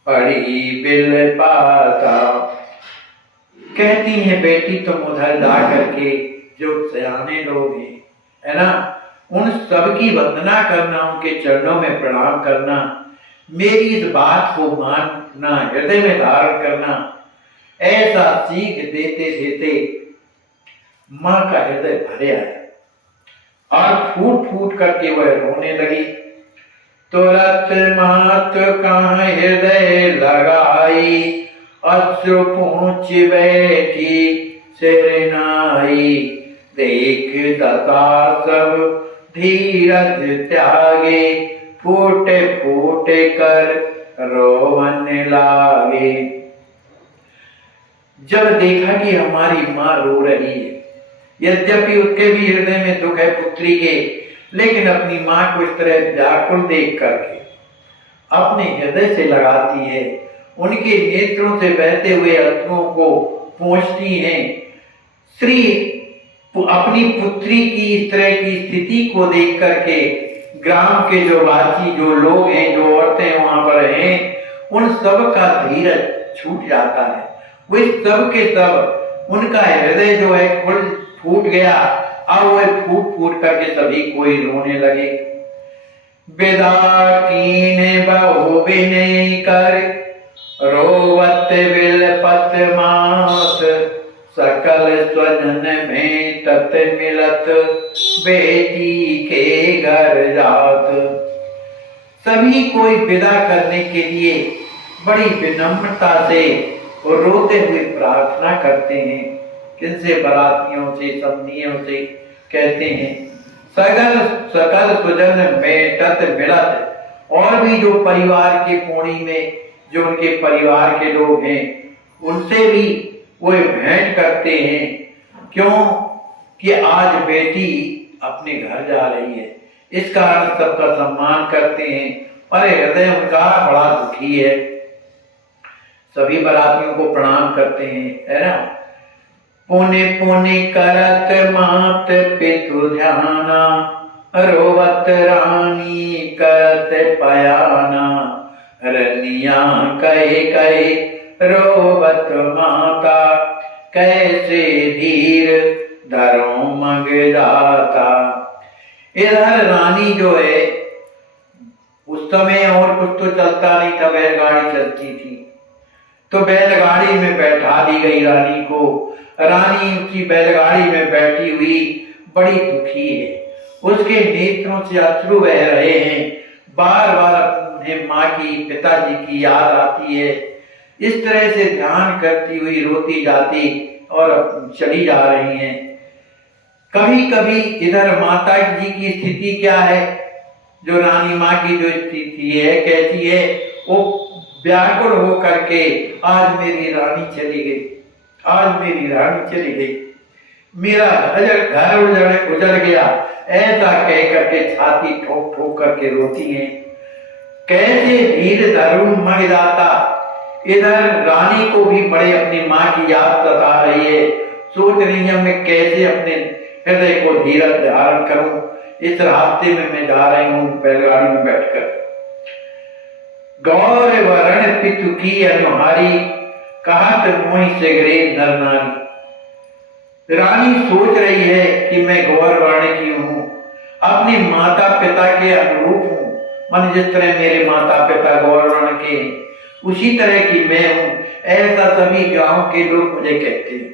पड़ी बिल पाता। कहती हैं बेटी तुम उधर जा करके जो सयाने लोग हैं है ना, उन सब की वंदना करना, उनके चरणों में प्रणाम करना, मेरी इस बात को मानना, हृदय में धारण करना। ऐसा सीख देते देते मां का हृदय भरे आया और फूट फूट करके वह रोने लगी। तुरंत मात का हृदय लगाई, अश्रु पहुंच बैठी सिरनाई। देख दशा सब धीरज त्यागे, फूटे फूटे कर रोवन लागे। जब देखा कि हमारी मां रो रही है, यद्यपि उसके भी हृदय में दुख है पुत्री के, लेकिन अपनी मां को इस तरह व्याकुल देख करके अपने हृदय से लगाती है, उनके नेत्रों से बहते हुए अश्रुओं को पोंछती हैं। श्री अपनी पुत्री की इस तरह की स्थिति को देख करके ग्राम के जो वासी, जो लोग हैं, जो औरतें वहां पर हैं, उन सब का धीरज छूट जाता है। वे सब के सब, उनका हृदय जो है खुल फूट गया। अब वह फूट फूट करके सभी कोई रोने लगे। विदा कीने बहु विनय कर, रोवत विलपत मात। सकल स्वजन में तत मिलत, बेटी के घर जात। सभी कोई विदा करने के लिए बड़ी विनम्रता से और रोते हुए प्रार्थना करते हैं। किनसे? बरातियों से, समधियों से कहते हैं। सकल सकल स्वजन में तत मिलत, और भी जो परिवार के कोणी में जो उनके परिवार के लोग हैं उनसे भी वो भेंट करते हैं। क्यों? कि आज बेटी अपने घर जा रही है, इस कारण सबका सम्मान करते हैं। पर हृदय उनका बड़ा दुखी है। सभी बरातियों को प्रणाम करते हैं, है ना। पुनि पुनि करत मात पितु ध्याना, रोवत रानी करत पयाना। रनिया कहे कहे रोवत माता, कैसे धीर धरो मग जाता। इधर रानी जो है, उस समय और कुछ तो चलता नहीं था, बैलगाड़ी चलती थी, तो बैलगाड़ी में बैठा दी गई रानी को। रानी उसकी बैलगाड़ी में बैठी हुई बड़ी दुखी है, उसके नेत्रों से अश्रु बह रहे हैं। बार बार अपने माँ की, पिताजी की याद आती है। इस तरह से ध्यान करती हुई रोती जाती और चली जा रही हैं। कभी कभी इधर माता जी की स्थिति क्या है, जो रानी माँ की जो स्थिति है कैसी है, वो व्याकुल हो करके आज मेरी रानी चली गई, आज मेरी रानी चली गई, मेरा घर उजड़ गया, ऐसा कह करके छाती ठोक ठोक करके रोती हैं। कैसे धीर धरू मर जाता। इधर रानी को भी बड़े अपनी माँ की याद सता रही है। सोच रही है मैं कैसे अपने हृदय को धीरज धारण करूं। इस रास्ते में मैं जा रही हूँ बैलगाड़ी में बैठकर। गौर वरण पितु की अनुहारी, कहत मोहि सिगरे नर नारी। रानी सोच रही है कि मैं गौर वर्ण की हूँ, अपने माता पिता के अनुरूप हूँ। मन जिस तरह मेरे माता पिता गौर वर्ण के, उसी तरह की मैं हूँ। ऐसा सभी गांव के लोग मुझे कहते हैं।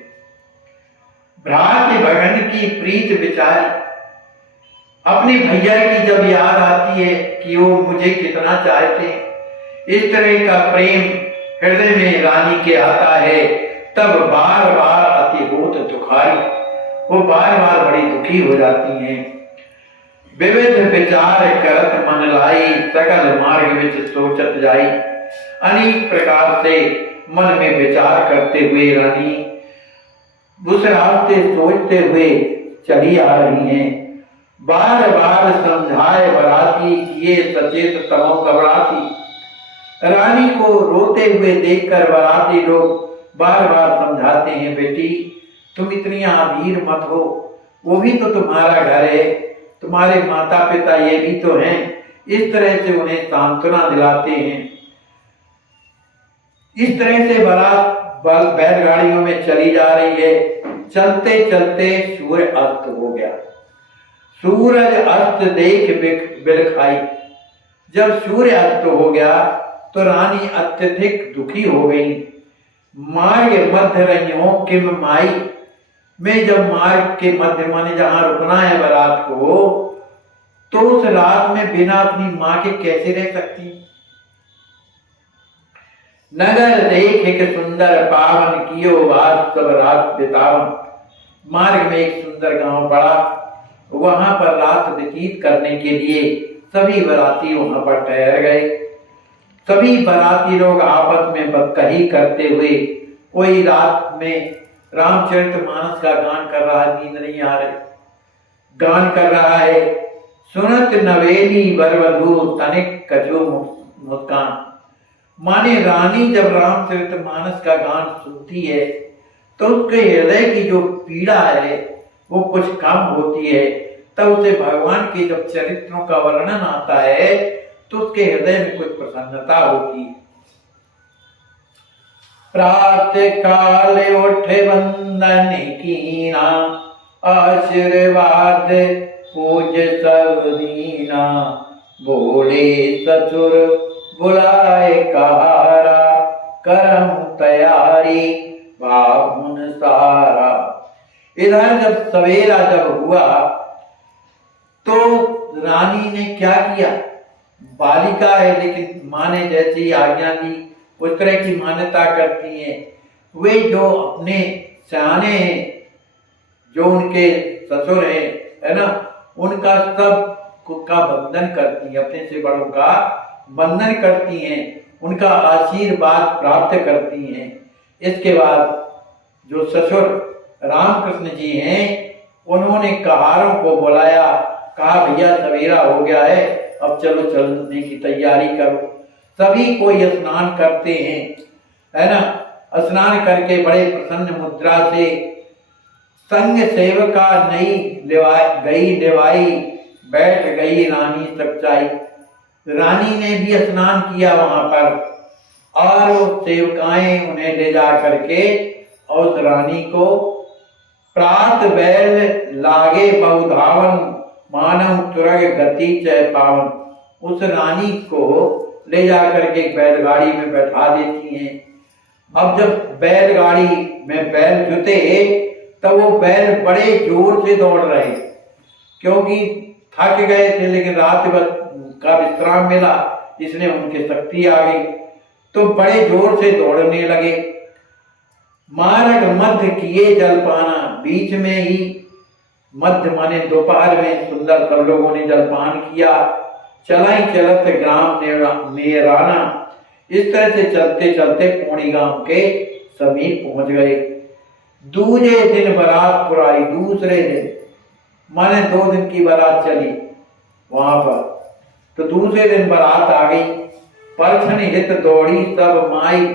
भ्रात भगन की प्रीत विचारी, अपने भैया की जब याद आती है कि वो मुझे कितना चाहते हैं, इस तरह का प्रेम हृदय में रानी के आता है, तब बार बार अति होत दुखारी, वो बार बार बड़ी दुखी हो जाती हैं। विविध विचार करत मन लाई, सकल मार्ग विच सोचत जाई। अनेक प्रकार से मन में विचार करते हुए रानी उस रास्ते सोचते हुए चली आ रही हैं। बार बार समझाए बराती, किए सचेत तमो घबराती। रानी को रोते हुए देखकर बराती लोग बार बार समझाते हैं, बेटी तुम इतनी आधीर मत हो, वो भी तो तुम्हारा घर है, तुम्हारे माता पिता ये भी तो हैं। इस तरह से उन्हें सांत्वना दिलाते हैं। इस तरह से बारात बैलगाड़ियों में चली जा रही है। चलते चलते सूर्य अस्त हो गया। सूरज अस्त देख बिलखाई। जब सूर्य अस्त हो गया तो रानी अत्यधिक दुखी हो गई। मार्ग मध्य रहियों किम माई, मैं जब मार्ग के मध्य माने जहां रुकना है बारात को, तो उस रात में बिना अपनी मां के कैसे रह सकती। नगर देख एक सुंदर पावन, कियो बात सब रात बितावन। मार्ग में एक सुंदर गांव पड़ा, वहां पर रात व्यतीत करने के लिए सभी बाराती वहां पर ठहर गए। सभी बाराती लोग आपस में बदकही करते हुए, कोई रात में रामचरितमानस का गान कर रहा है, नींद नहीं आ रही, गान कर रहा है। सुनत नवेली बरवधू तनिक कछु मुस्कान। माने रानी जब रामचरितमानस का गान सुनती है तो उसके हृदय की जो पीड़ा है वो कुछ कम होती है। तब उसे भगवान के जब चरित्रों का वर्णन आता है तो उसके हृदय में कुछ प्रसन्नता होती है। प्रातः काल उठे वंदन कीना, आशीर्वाद पूज सब दीना। बोले ससुर बुलाए कहारा, करम तैयारी बाबुन सारा। इधर जब सवेरा जब हुआ तो रानी ने क्या किया, बालिका है लेकिन माँ ने जैसी आज्ञा दी उस तरह की मान्यता करती हैं। वे जो अपने सयाने हैं, जो उनके ससुर हैं, है ना, उनका सब का बंधन करती हैं, अपने से बड़ों का बंधन करती हैं, उनका आशीर्वाद प्राप्त करती हैं। इसके बाद जो ससुर रामकृष्ण जी हैं, उन्होंने कहारों को बुलाया, कहा भैया सवेरा हो गया है, अब चलो चलने की तैयारी करो। सभी कोई स्नान करते हैं, है ना। स्नान करके बड़े प्रसन्न मुद्रा से संग सेवका नई गई लेवाई, बैठ गई रानी सच्चाई। रानी ने भी स्नान किया वहां पर, और सेवकाएं उन्हें ले जा करके और उस रानी को प्रात बैल लागे बहुधावन, मानव तुरग गति चय पावन। उस रानी को ले जा करके बैलगाड़ी में बैठा देती हैं। अब जब बैलगाड़ी में बैल जुते तब वो बैल बड़े जोर से दौड़ रहे, क्योंकि थक गए थे, लेकिन रात भर का विश्राम मिला इसलिए उनकी शक्ति आ गई, तो बड़े जोर से दौड़ने लगे। मार्ग मध्य किए जलपाना, बीच में ही मध्य माने दोपहर में सुंदर सब लोगों ने जलपान किया। चलाई चलत ग्राम नेराना, इस तरह से चलते चलते पौड़ी गांव के समीप पहुंच गए। दूजे दिन बारात पुराई, दूसरे दिन माने 2 दिन की बारात चली वहां पर, तो दूसरे दिन बारात आ गई। परछन हित दौड़ी सब माई,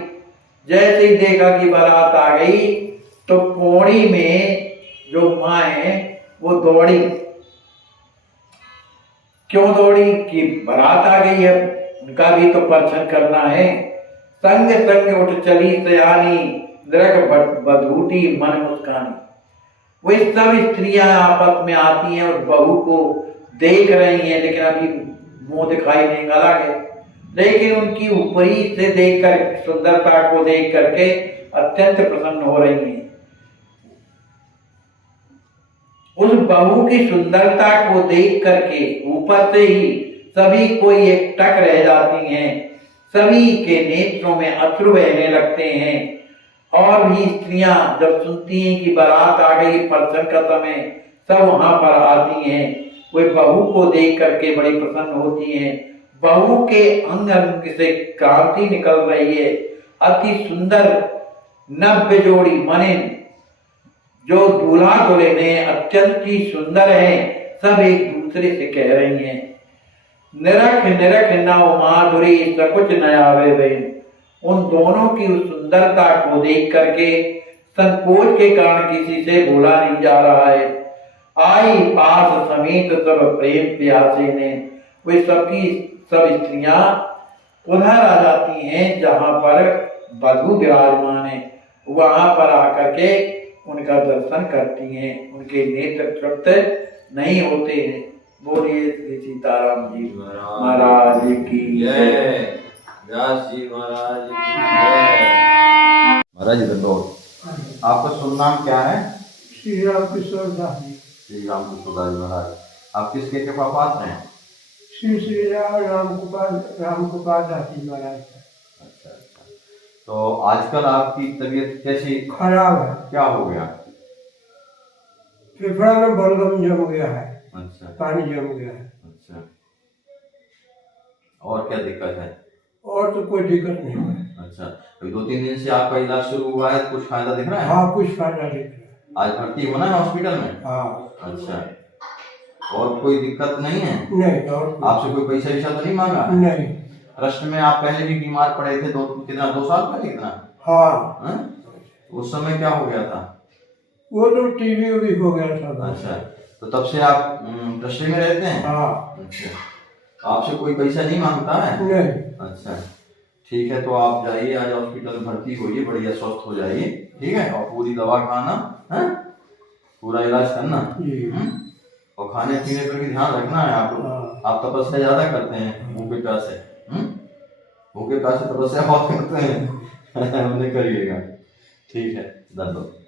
जैसे ही देखा कि बारात आ गई तो पौड़ी में जो माँ है वो दौड़ी। क्यों दौड़ी कि बारात आ गई है, उनका भी तो परछन करना है। संग संग उठ चली सयानी, दृढ़ बधूटी मन मुस्कानी। वो सब स्त्रियां आपस में आती हैं और बहू को देख रही हैं, लेकिन अभी मुंह दिखाई नहीं, गला है, लेकिन उनकी ऊपरी से देखकर, सुंदरता को देख करके अत्यंत प्रसन्न हो रही हैं। उस बहू की सुंदरता को देख करके ऊपर से ही सभी कोई एकटक रह जाती हैं। सभी के नेत्रों में अश्रु बहने लगते हैं। और भी स्त्रियां जब सुनती हैं कि बारात आ गई, परछन का समय, सब वहां पर आती हैं। वे बहू को देख करके बड़ी प्रसन्न होती हैं। बहू के अंग अंग से क्रांति निकल रही है। अति सुंदर नव्य जोड़ी माने जो दूल्हा दुल्हन है अत्यंत ही सुंदर है, सब एक दूसरे से कह रही हैं, निरख निरख नव माधुरी सकुच न आवे बहन। उन दोनों की उस सुंदरता को देख करके संकोच के कारण किसी से बोला नहीं जा रहा है। आई पास समेत सब प्रेम प्यासे ने। वे सबकी सब स्त्रियां उधर आ जाती हैं जहां पर वधू विराजमान है, वहां पर आकर के उनका दर्शन करती हैं। उनके नेत्र तृप्त नहीं होते हैं। बोलिए श्री सीताराम जी महाराज की जय। जी महाराज की जय। महाराज इधर आपका शुभ नाम क्या है? श्री राम किशोर दास जी। श्री राम किशोर दास महाराज, आप किसके कृपा पात्र हैं? श्री राम गोपाल दास जी महाराज। अच्छा अच्छा। तो आजकल आपकी तबीयत कैसी खराब है? क्या हो गया? फेफड़ा में बलगम जम गया है। अच्छा, पानी जम गया है। अच्छा, और क्या दिक्कत है? और तो कोई दिक्कत नहीं है। अच्छा, अभी 2-3 दिन से आपका इलाज शुरू हुआ है, कुछ फायदा दिख रहा है? हाँ, कुछ फायदा दिख रहा है। आज भर्ती होना है हॉस्पिटल में? हाँ। अच्छा, और कोई दिक्कत नहीं है? नहीं। और आपसे कोई पैसा वैसा तो नहीं मांगा? नहीं। रस्ट में आप पहले भी बीमार पड़े थे, 2 साल पहले कितना? हाँ। उस समय क्या हो गया था? वो तो टीबी भी हो गया था। अच्छा, तो तब से आप रस्ते में रहते हैं? हाँ। अच्छा, आपसे कोई पैसा नहीं मांगता है? नहीं। अच्छा, ठीक है, तो आप जाइए, आज हॉस्पिटल में भर्ती होइए, बढ़िया स्वस्थ हो जाइए, ठीक है, और पूरी दवा खाना है, पूरा इलाज करना, और खाने पीने पर भी ध्यान रखना है आप। आप तपस्या ज्यादा करते हैं, भूखे प्यासे, भूखे प्यासे तपस्या बहुत करते हैं। हमने करिएगा, ठीक है, धन्यवाद।